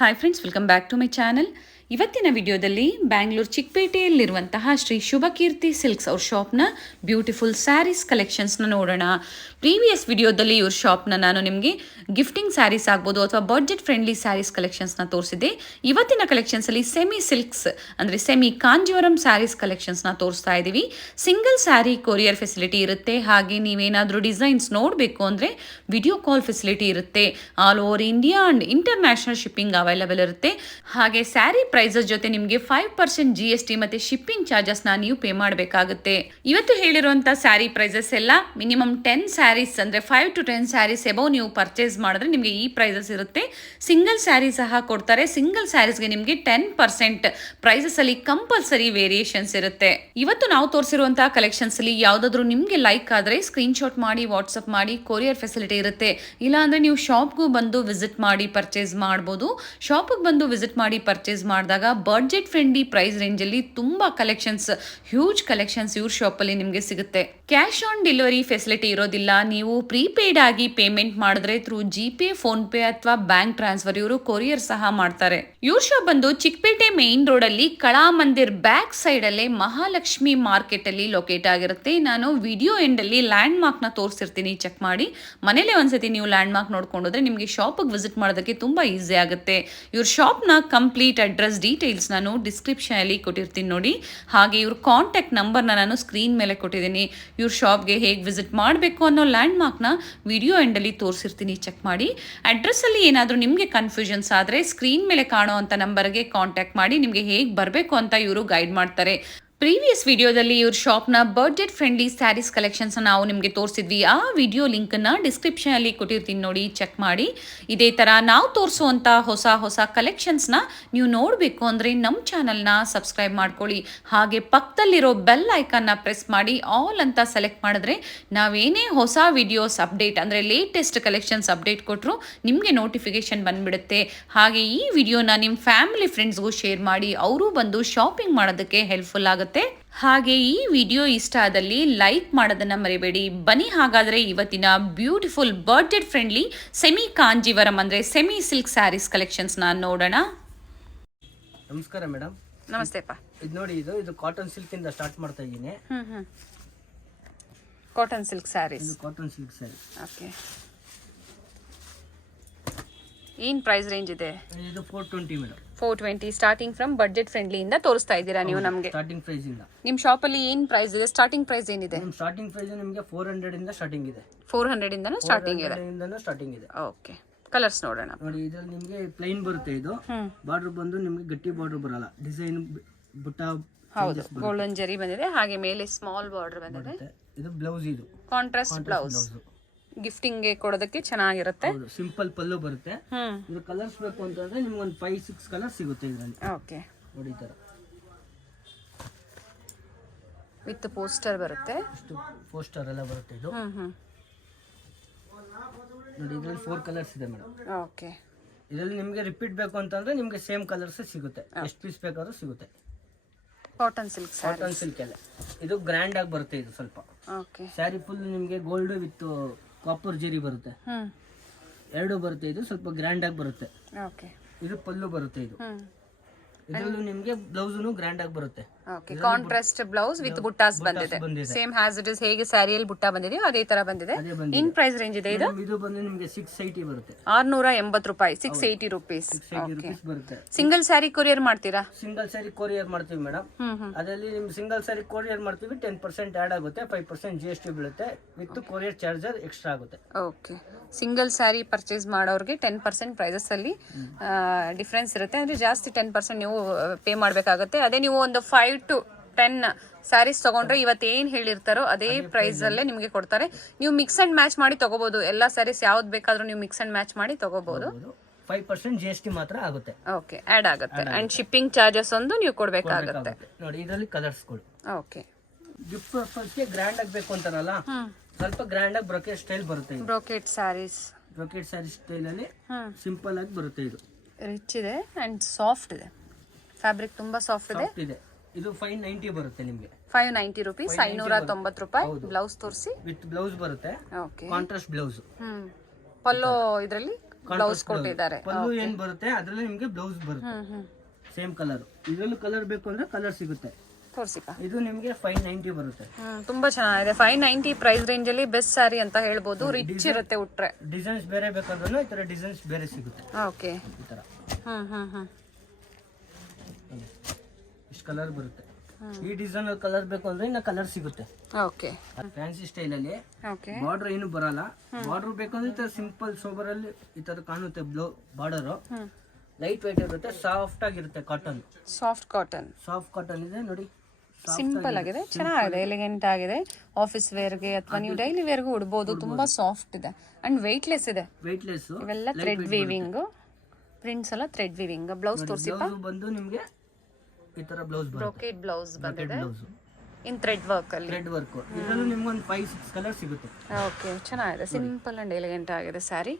Hi friends, welcome back to my channel. ಇವತ್ತಿನ ವಿಡಿಯೋದಲ್ಲಿ ಬ್ಯಾಂಗ್ಳೂರು ಚಿಕ್ಕಪೇಟೆಯಲ್ಲಿರುವಂತಹ ಶ್ರೀ ಶುಭಕೀರ್ತಿ ಸಿಲ್ಕ್ಸ್ ಅವ್ರ ಶಾಪ್ನ ಬ್ಯೂಟಿಫುಲ್ ಸ್ಯಾರೀಸ್ ಕಲೆಕ್ಷನ್ಸ್ನ ನೋಡೋಣ. ಪ್ರೀವಿಯಸ್ ವಿಡಿಯೋದಲ್ಲಿ ಇವ್ರ ಶಾಪ್ನ ನಾನು ನಿಮಗೆ ಗಿಫ್ಟಿಂಗ್ ಸ್ಯಾರೀಸ್ ಆಗ್ಬೋದು ಅಥವಾ ಬಡ್ಜೆಟ್ ಫ್ರೆಂಡ್ಲಿ ಸ್ಯಾರೀಸ್ ಕಲೆಕ್ಷನ್ಸ್ನ ತೋರಿಸಿದೆ. ಇವತ್ತಿನ ಕಲೆಕ್ಷನ್ಸಲ್ಲಿ ಸೆಮಿ ಸಿಲ್ಕ್ಸ್ ಅಂದರೆ ಸೆಮಿ ಕಾಂಜೀವರಂ ಸ್ಯಾರೀಸ್ ಕಲೆಕ್ಷನ್ಸ್ನ ತೋರಿಸ್ತಾ ಇದ್ದೀವಿ. ಸಿಂಗಲ್ ಸ್ಯಾರಿ ಕೊರಿಯರ್ ಫೆಸಿಲಿಟಿ ಇರುತ್ತೆ. ಹಾಗೆ ನೀವೇನಾದರೂ ಡಿಸೈನ್ಸ್ ನೋಡಬೇಕು ಅಂದರೆ ವಿಡಿಯೋ ಕಾಲ್ ಫೆಸಿಲಿಟಿ ಇರುತ್ತೆ. All over India and international shipping available ಇರುತ್ತೆ. ಹಾಗೆ ಸ್ಯಾರಿ ಪ್ರೈಸಸ್ ಜೊತೆ ನಿಮಗೆ 5% GST ಮತ್ತು ಶಿಪ್ಪಿಂಗ್ ಚಾರ್ಜಸ್ನ ನೀವು ಪೇ ಮಾಡಬೇಕಾಗುತ್ತೆ. ಇವತ್ತು ಹೇಳಿರುವಂಥ ಸ್ಯಾರಿ ಪ್ರೈಸಸ್ ಎಲ್ಲ ಮಿನಿಮಮ್ 10 ಸ್ಯಾರೀಸ್ ಅಂದರೆ 5 to 10 ಸ್ಯಾರೀಸ್ ಎಬೋ ನೀವು ಪರ್ಚೇಸ್ ಮಾಡಿದ್ರೆ ನಿಮಗೆ ಈ ಪ್ರೈಸಸ್ ಇರುತ್ತೆ. ಸಿಂಗಲ್ ಸ್ಯಾರಿ ಸಹ ಕೊಡ್ತಾರೆ. ಸಿಂಗಲ್ ಸ್ಯಾರೀಸ್ಗೆ ನಿಮಗೆ 10% ಪ್ರೈಸಸ್ ಅಲ್ಲಿ ಕಂಪಲ್ಸರಿ ವೇರಿಯೇಷನ್ಸ್ ಇರುತ್ತೆ. ಇವತ್ತು ನಾವು ತೋರಿಸಿರುವಂತಹ ಕಲೆಕ್ಷನ್ಸ್ ಅಲ್ಲಿ ಯಾವುದಾದ್ರೂ ನಿಮಗೆ ಲೈಕ್ ಆದರೆ ಸ್ಕ್ರೀನ್ಶಾಟ್ ಮಾಡಿ ವಾಟ್ಸಪ್ ಮಾಡಿ, ಕೊರಿಯರ್ ಫೆಸಿಲಿಟಿ ಇರುತ್ತೆ. ಇಲ್ಲಾಂದ್ರೆ ನೀವು ಶಾಪ್ಗೂ ಬಂದು ವಿಸಿಟ್ ಮಾಡಿ ಪರ್ಚೇಸ್ ಮಾಡ್ಬೋದು. ಶಾಪಿಗೆ ಬಂದು ವಿಸಿಟ್ ಮಾಡಿ ಪರ್ಚೇಸ್ ಮಾಡಿದಾಗ ಬಡ್ಜೆಟ್ ಫ್ರೆಂಡ್ಲಿ ಪ್ರೈಸ್ ರೇಂಜಲ್ಲಿ ತುಂಬ ಕಲೆಕ್ಷನ್ಸ್, ಹ್ಯೂಜ್ ಕಲೆಕ್ಷನ್ಸ್ ಇವ್ರ ಶಾಪಲ್ಲಿ ನಿಮಗೆ ಸಿಗುತ್ತೆ. ಕ್ಯಾಶ್ ಆನ್ ಡೆಲಿವರಿ ಫೆಸಿಲಿಟಿ ಇರೋದಿಲ್ಲ. ನೀವು ಪ್ರೀಪೇಯ್ಡ್ ಆಗಿ ಪೇಮೆಂಟ್ ಮಾಡಿದ್ರೆ ಥ್ರೂ ಜಿಪೇ, ಫೋನ್ ಪೇ ಅಥವಾ ಬ್ಯಾಂಕ್ ಟ್ರಾನ್ಸ್ಫರ್ ಇವರು ಕೊರಿಯರ್ ಸಹ ಮಾಡ್ತಾರೆ. ಇವ್ರ ಶಾಪ್ ಬಂದು ಚಿಕ್ಕಪೇಟೆ ಮೇನ್ ರೋಡ್ ಅಲ್ಲಿ ಕಳಾ ಮಂದಿರ್ ಬ್ಯಾಕ್ ಸೈಡ್ ಅಲ್ಲೇ ಮಹಾಲಕ್ಷ್ಮಿ ಮಾರ್ಕೆಟ್ ಅಲ್ಲಿ ಲೊಕೇಟ್ ಆಗಿರುತ್ತೆ. ನಾನು ವಿಡಿಯೋ ಎಂಡ್ ಅಲ್ಲಿ ಲ್ಯಾಂಡ್ ಮಾರ್ಕ್ ನ ತೋರಿಸಿರ್ತೀನಿ, ಚೆಕ್ ಮಾಡಿ. ಮನೇಲೆ ಒಂದ್ಸತಿ ನೀವು ಲ್ಯಾಂಡ್ ಮಾರ್ಕ್ ನೋಡ್ಕೊಂಡ್ರೆ ನಿಮಗೆ ಶಾಪಿಗೆ ವಿಸಿಟ್ ಮಾಡೋದಕ್ಕೆ ತುಂಬಾ ಈಸಿ ಆಗುತ್ತೆ. ಇವ್ರ ಶಾಪ್ ನ ಕಂಪ್ಲೀಟ್ ಅಡ್ರೆಸ್ ಡೀಟೇಲ್ಸ್ ನಾನು ಡಿಸ್ಕ್ರಿಪ್ಷನ್ ಅಲ್ಲಿ ಕೊಟ್ಟಿರ್ತೀನಿ ನೋಡಿ. ಹಾಗೆ ಇವ್ರ ಕಾಂಟ್ಯಾಕ್ಟ್ ನಂಬರ್ನ ನಾನು ಸ್ಕ್ರೀನ್ ಮೇಲೆ ಕೊಟ್ಟಿದ್ದೀನಿ. ಇವ್ರ ಶಾಪ್ಗೆ ಹೇಗೆ ವಿಸಿಟ್ ಮಾಡಬೇಕು ಅನ್ನೋ ಲ್ಯಾಂಡ್ ಮಾರ್ಕ್ನ ವಿಡಿಯೋ ಎಂಡಲ್ಲಿ ತೋರಿಸಿರ್ತೀನಿ, ಚೆಕ್ ಮಾಡಿ. ಅಡ್ರೆಸ್ಸಲ್ಲಿ ಏನಾದರೂ ನಿಮಗೆ ಕನ್ಫ್ಯೂಷನ್ಸ್ ಆದರೆ ಸ್ಕ್ರೀನ್ ಮೇಲೆ ಕಾಣೋ ಅಂಥ ನಂಬರ್ಗೆ ಕಾಂಟ್ಯಾಕ್ಟ್ ಮಾಡಿ ನಿಮಗೆ ಹೇಗೆ ಬರಬೇಕು ಅಂತ ಇವರು ಗೈಡ್ ಮಾಡ್ತಾರೆ. ಪ್ರೀವಿಯಸ್ ವಿಡಿಯೋದಲ್ಲಿ ಇವ್ರ ಶಾಪ್ನ ಬಡ್ಜೆಟ್ ಫ್ರೆಂಡ್ಲಿ ಸ್ಯಾರೀಸ್ ಕಲೆಕ್ಷನ್ಸ್ ನಾವು ನಿಮಗೆ ತೋರಿಸಿದ್ವಿ. ಆ ವಿಡಿಯೋ ಲಿಂಕನ್ನು ಡಿಸ್ಕ್ರಿಪ್ಷನಲ್ಲಿ ಕೊಟ್ಟಿರ್ತೀನಿ ನೋಡಿ, ಚೆಕ್ ಮಾಡಿ. ಇದೇ ಥರ ನಾವು ತೋರಿಸುವಂಥ ಹೊಸ ಕಲೆಕ್ಷನ್ಸ್ನ ನೀವು ನೋಡಬೇಕು ಅಂದರೆ ನಮ್ಮ ಚಾನಲ್ನ ಸಬ್ಸ್ಕ್ರೈಬ್ ಮಾಡ್ಕೊಳ್ಳಿ. ಹಾಗೆ ಪಕ್ಕದಲ್ಲಿರೋ ಬೆಲ್ ಐಕನ್ನ ಪ್ರೆಸ್ ಮಾಡಿ ಆಲ್ ಅಂತ ಸೆಲೆಕ್ಟ್ ಮಾಡಿದ್ರೆ ನಾವೇನೇ ಹೊಸ ವಿಡಿಯೋಸ್ ಅಪ್ಡೇಟ್ ಅಂದರೆ ಲೇಟೆಸ್ಟ್ ಕಲೆಕ್ಷನ್ಸ್ ಅಪ್ಡೇಟ್ ಕೊಟ್ಟರು ನಿಮಗೆ ನೋಟಿಫಿಕೇಶನ್ ಬಂದುಬಿಡುತ್ತೆ. ಹಾಗೆ ಈ ವಿಡಿಯೋನ ನಿಮ್ಮ ಫ್ಯಾಮಿಲಿ ಫ್ರೆಂಡ್ಸ್ಗೂ ಶೇರ್ ಮಾಡಿ, ಅವರು ಬಂದು ಶಾಪಿಂಗ್ ಮಾಡೋದಕ್ಕೆ ಹೆಲ್ಪ್ಫುಲ್ ಆಗುತ್ತೆ. ಹಾಗೆ ಈ ವಿಡಿಯೋ ಇಷ್ಟ ಆದಲ್ಲಿ ಲೈಕ್ ಮಾಡೋದನ್ನ ಮರಿಬೇಡಿ. ಬನ್ನಿ ಹಾಗಾದ್ರೆ ಇವತ್ತಿನ beautiful budget friendly semi Kanjeevaram ಅಂದ್ರೆ ಸೆಮಿ ಸಿಲ್ಕ್ ಸ್ಯಾರೀಸ್ ಕಲೆಕ್ಷನ್ಸ್ ನ ನೋಡೋಣ. ನಮಸ್ಕಾರ ಮೇಡಮ್. ನಮಸ್ತೆಪ್ಪ. ಇದು ನೋಡಿ, ಇದು ಕಾಟನ್ ಸಿಲ್ಕ್ ಇಂದ ಸ್ಟಾರ್ಟ್ ಮಾಡ್ತಾ ಇದ್ದೀನಿ. Cotton silk sarees. ಇದು ಕಾಟನ್ ಸಿಲ್ಕ್ ಸ್ಯಾರಿ. ಓಕೆ, ಏನ್ ಪ್ರೈಸ್ ರೇಂಜ್ ಇದೆ? ಇದು 420 madam. 420 starting from budget friendly ಇಂದ ತೋರಿಸ್ತಾ ಇದ್ದೀರಾ ನೀವು ನಮಗೆ. ಸ್ಟಾರ್ಟಿಂಗ್ ಪ್ರೈಸ್ ಇಂದ ನಿಮ್ಮ ಶಾಪ್ ಅಲ್ಲಿ ಏನ್ ಪ್ರೈಸ್ ಇದೆ? ಸ್ಟಾರ್ಟಿಂಗ್ ಪ್ರೈಸ್ ಏನಿದೆ? ನಮ್ಮ ಸ್ಟಾರ್ಟಿಂಗ್ ಪ್ರೈಸ್ ನಿಮಗೆ 400 ಇಂದ ಸ್ಟಾರ್ಟಿಂಗ್ ಇದೆ. 400 ಇಂದ ಸ್ಟಾರ್ಟಿಂಗ್ ಇದೆ. ಸ್ಟಾರ್ಟಿಂಗ್ ಇದೆ. ಓಕೆ, ಕಲರ್ಸ್ ನೋಡೋಣ. ನೋಡಿ, ಇದರಲ್ಲಿ ನಿಮಗೆ ಪ್ಲೈನ್ ಬರುತ್ತೆ. ಇದು ಬಾರ್ಡರ್ ಬಂದು ನಿಮಗೆ ಗಟ್ಟಿ ಬಾರ್ಡರ್ ಬರಲ್ಲ. ಡಿಸೈನ್ ಬುಟ್ಟ ಹೌದು, ಗೋಲ್ಡನ್ ಜರಿ ಬಂದಿದೆ. ಹಾಗೆ ಮೇಲೆ ಸ್ಮಾಲ್ ಬಾರ್ಡರ್ ಬಂದಿದೆ. ಇದು ಬ್ಲೌಸ್, ಇದು ಕಾಂಟ್ರಾಸ್ಟ್ ಬ್ಲೌಸ್. ಗಿಫ್ಟಿಂಗ್ ಗೆ ಕೊಡೋದಕ್ಕೆ ಚೆನ್ನಾಗಿರುತ್ತೆ. ಸಿಂಪಲ್ ಪಲ್ಲು ಬರುತ್ತೆ. ಇದು ಕಲರ್ಸ್ ಬೇಕು ಅಂತಂದ್ರೆ ನಿಮ್ಗೆ ಒಂದು 5-6 ಕಲರ್ ಸಿಗುತ್ತೆ ಇದರಲ್ಲಿ. ಓಕೆ, ನೋಡಿ, ಈ ತರ ವಿತ್ ಪೋಸ್ಟರ್ ಬರುತ್ತೆ. ಇಷ್ಟು ಪೋಸ್ಟರ್ ಎಲ್ಲ ಬರುತ್ತೆ. ಇದು ನೋಡಿ, ಇದರಲ್ಲಿ 4 ಕಲರ್ಸ್ ಇದೆ ಮೇಡಮ್. ಓಕೆ, ಇದರಲ್ಲಿ ನಿಮಗೆ ರಿಪೀಟ್ ಬೇಕು ಅಂತಂದ್ರೆ ನಿಮಗೆ ಸೇಮ್ ಕಲರ್ಸ್ ಸಿಗುತ್ತೆ. ಎಷ್ಟು ಪೀಸ್ ಬೇಕಾದ್ರೂ ಸಿಗುತ್ತೆ. ಕಾಟನ್ ಸಿಲ್ಕ್ ಕಾಟನ್ ಸಿಲ್ಕ್ ಎಲ್ಲ ಇದು ಗ್ರ್ಯಾಂಡ್ ಆಗಿ ಬರುತ್ತೆ. ಇದು ಸ್ವಲ್ಪ ಓಕೆ, ಸ್ಯಾರಿ ಫುಲ್ ನಿಮಗೆ ಗೋಲ್ಡ್ ವಿತ್ ಕಾಪರ್ ಜರಿ ಬರುತ್ತೆ. ಎರಡು ಬರುತ್ತೆ. ಇದು ಸ್ವಲ್ಪ ಗ್ರ್ಯಾಂಡ್ ಆಗಿ ಬರುತ್ತೆ. ಓಕೆ, ಇದು ಪಲ್ಲು ಬರುತ್ತೆ. ಇದು ಇದರಲ್ಲೂ ನಿಮಗೆ ಬ್ಲೌಸ್ನು ಗ್ರ್ಯಾಂಡ್ ಆಗಿ ಬರುತ್ತೆ. ಓಕೆ, ಕಾಂಟ್ರಾಸ್ಟ್ ಬ್ಲೌಸ್ ವಿತ್ ಬುಟ್ಟಾಸ್ ಬಂದಿದೆ. ಸೇಮ್ ಹ್ಯಾಸ್ ಇಟ್ ಇಸ್ ಹೇಗೆ ಸ್ಯಾರಿಯಲ್ಲಿ ಬುಟ್ಟ ಬಂದಿದೆಯೋ ಅದೇ ತರ ಬಂದಿದೆ. ಇನ್ ಪ್ರೈಸ್ ರೇಂಜ್ ಇದೆ ಇದು? ಇದು ಬಂದು ನಿಮಗೆ 680 ಬರುತ್ತೆ. 680 ರೂಪಾಯಿ. 680 ರುಪೀಸ್ ಬರುತ್ತೆ. ಸಿಂಗಲ್ ಸ್ಯಾರಿ ಕೊರಿಯರ್ ಮಾಡ್ತೀರಾ? ಸಿಂಗಲ್ ಸ್ಯಾರಿ ಕೊರಿಯರ್ ಮಾಡ್ತೀವಿ ಮೇಡಮ್. ಅದರಲ್ಲಿ ನಿಮ್ಗೆ ಸಿಂಗಲ್ ಸ್ಯಾರಿ ಕೊರಿಯರ್ ಮಾಡ್ತೀವಿ. 10% ಆಡ್ ಆಗುತ್ತೆ. 5% GST ಬೀಳುತ್ತೆ. ವಿತ್ ಕೊರಿಯರ್ ಚಾರ್ಜರ್ ಎಕ್ಸ್ಟ್ರಾ ಆಗುತ್ತೆ. ಓಕೆ, ಸಿಂಗಲ್ ಸ್ಯಾರಿ ಪರ್ಚೇಸ್ ಮಾಡೋರಿಗೆ 10% ಪ್ರೈಸಸ್ ಅಲ್ಲಿ ಡಿಫ್ರೆನ್ಸ್ ಇರುತ್ತೆ. ಅಂದ್ರೆ ಜಾಸ್ತಿ 10% ನೀವು ಪೇ ಮಾಡಬೇಕಾಗುತ್ತೆ. ಅದೇ ನೀವು ಒಂದು 5 to 10 ಸ್ಯಾರೀಸ್ ತಗೊಂಡ್ರೆ ಇವತ್ತೇನ್ ಹೇಳಿರ್ತಾರೋ ಅದೇ ಪ್ರೈಸ್ ಅಲ್ಲೇ ನಿಮಗೆ ಕೊಡ್ತಾರೆ. ನೀವು ಮಿಕ್ಸ್ ಅಂಡ್ ಮ್ಯಾಚ್ ಮಾಡಿ ತಗೋಬಹುದು. ಎಲ್ಲಾ ಸ್ಯಾರೀಸ್ ಯಾವ್ದು ಬೇಕಾದ್ರೂ ನೀವು ಮಿಕ್ಸ್ ಅಂಡ್ ಮ್ಯಾಚ್ ಮಾಡಿ ತಗೋಬಹುದು. 5% GST ಮಾತ್ರ ಆಗುತ್ತೆ. ಓಕೆ, ಆಡ್ ಆಗುತ್ತೆ. ಅಂಡ್ ಶಿಪ್ಪಿಂಗ್ ಚಾರ್ಜಸ್ ಒಂದು ನೀವು ಕೊಡ್ಬೇಕಾಗುತ್ತೆ. ನೋಡಿ, ಇದರಲ್ಲಿ ಕಲರ್ಸ್ ಗಳು. ಓಕೆ, ಗಿಫ್ಟ್ ಪರ್ಪಸ್ ಗೆ ಗ್ರ್ಯಾಂಡ್ ಆಗಬೇಕು ಅಂತಾರಲ್ಲ, ಸ್ವಲ್ಪ ಗ್ರ್ಯಾಂಡ್ ಆಗಿ ಬ್ರೊಕೆಟ್ ಸ್ಟೈಲ್ ಬರುತ್ತೆ. Brocade sarees, brocade saree style ಅಲ್ಲಿ ಸಿಂಪಲ್ ಆಗಿ ಬರುತ್ತೆ. ಇದು ರಿಚ್ ಇದೆ ಅಂಡ್ ಸಾಫ್ಟ್ ಇದೆ. ಫ್ಯಾಬ್ರಿಕ್ ತುಂಬಾ ಸಾಫ್ಟ್ ಇದೆ. ಇದು 590 ಬರುತ್ತೆ ನಿಮಗೆ. 590 ರುಪೀಸ್, 590 ರೂಪಾಯಿ. ಬ್ಲೌಸ್ ತೋರಿಸಿ. ವಿತ್ ಬ್ಲೌಸ್ ಬರುತ್ತೆ. Okay, contrast blouse. ಪಲ್ಲೋ ಇದರಲ್ಲಿ ಬ್ಲೌಸ್ ಕೊಟ್ಟಿದ್ದಾರೆ. ಪಲ್ಲು ಏನ್ ಬರುತ್ತೆ ಅದ್ರಲ್ಲಿ ನಿಮ್ಗೆ ಬ್ಲೌಸ್ ಬರುತ್ತೆ ಸೇಮ್ ಕಲರ್. ಇದ್ರಲ್ಲೂ ಕಲರ್ ಬೇಕು ಅಂದ್ರೆ ಕಲರ್ ಸಿಗುತ್ತೆ. ತೋರ್ಸಿಕಾ. ಇದು ನಿಮ್ಗೆ 590 ಬರುತ್ತೆ. ತುಂಬಾ ಚೆನ್ನಾಗಿದೆ. 590 ಪ್ರೈಸ್ ರೇಂಜ್ ಅಲ್ಲಿ ಬೆಸ್ಟ್ ಸ್ಯಾರಿ ಅಂತ ಹೇಳ್ಬೋದು. ರಿಚ್ ಇರುತ್ತೆ ಉಟ್ರೆ. ಡಿಸೈನ್ಸ್ ಬೇರೆ ಬೇಕಾದ್ರೂ ಈ ತರ ಡಿಸೈನ್ಸ್ ಬೇರೆ ಸಿಗುತ್ತೆ. ಓಕೆ. ಈ ತರ ಇಷ್ಟು ಕಲರ್ ಬರುತ್ತೆ. ಈ ಡಿಸೈನ್ ಕಲರ್ ಬೇಕು ಅಂದ್ರೆ ಇನ್ನ ಕಲರ್ ಸಿಗುತ್ತೆ. ಓಕೆ. ಫ್ಯಾನ್ಸಿ ಸ್ಟೈಲ್ ಅಲ್ಲಿ ಓಕೆ. ಬಾರ್ಡರ್ ಏನು ಬರಲ್ಲ. ಬಾರ್ಡರ್ ಬೇಕಂದ್ರೆ ಈ ತರ ಸಿಂಪಲ್ ಸೋಬರ್ ಅಲ್ಲಿ ಈ ತರ ಕಾಣುತ್ತೆ ಬಾರ್ಡರ್. ಲೈಟ್ ವೇಟ್ ಇರುತ್ತೆ, ಸಾಫ್ಟ್ ಆಗಿರುತ್ತೆ. ಕಾಟನ್, ಸಾಫ್ಟ್ ಕಾಟನ್ ಇದೆ ನೋಡಿ. ಸಿಂಪಲ್ ಆಗಿದೆ, ಚೆನ್ನಾಗಿದೆ, ಎಲಿಗೆಂಟ್ ಆಗಿದೆ. ಆಫೀಸ್ ವೇರ್ಗೆ ಅಥವಾ ನೀವು ಡೈಲಿ ವೇರ್ಗೂ ಉಡ್ಬೋದು. ತುಂಬಾ ಸಾಫ್ಟ್ ಇದೆ ಅಂಡ್ ವೆಯ್ಟ್ಲೆಸ್ ಇದೆ. ಇವೆಲ್ಲ ಥ್ರೆಡ್ ವೀವಿಂಗ್ ಪ್ರಿಂಟ್ಸ್ ಎಲ್ಲ ಥ್ರೆಡ್ ವೀವಿಂಗ್. ಬ್ಲೌಸ್ ತೋರಿಸಿಪ್ಪ. ಬಂದು ನಿಮಗೆ ಈ ತರ ಬ್ಲೌಸ್ ಬರುತ್ತೆ. ಬ್ರೊಕೇಡ್ ಬ್ಲೌಸ್ ಬಂದಿದೆ ಇನ್ ಥ್ರೆಡ್ ವರ್ಕ್ ಅಲ್ಲಿ. ಇದರಲ್ಲೂ ನಿಮ್ಗೆ ಒಂದು 5-6 ಕಲರ್ ಸಿಗುತ್ತೆ. ಓಕೆ, ಚೆನ್ನಾಗಿದೆ. ಸಿಂಪಲ್ ಅಂಡ್ ಎಲಿಗೆಂಟ್ ಆಗಿದೆ ಸ್ಯಾರಿ.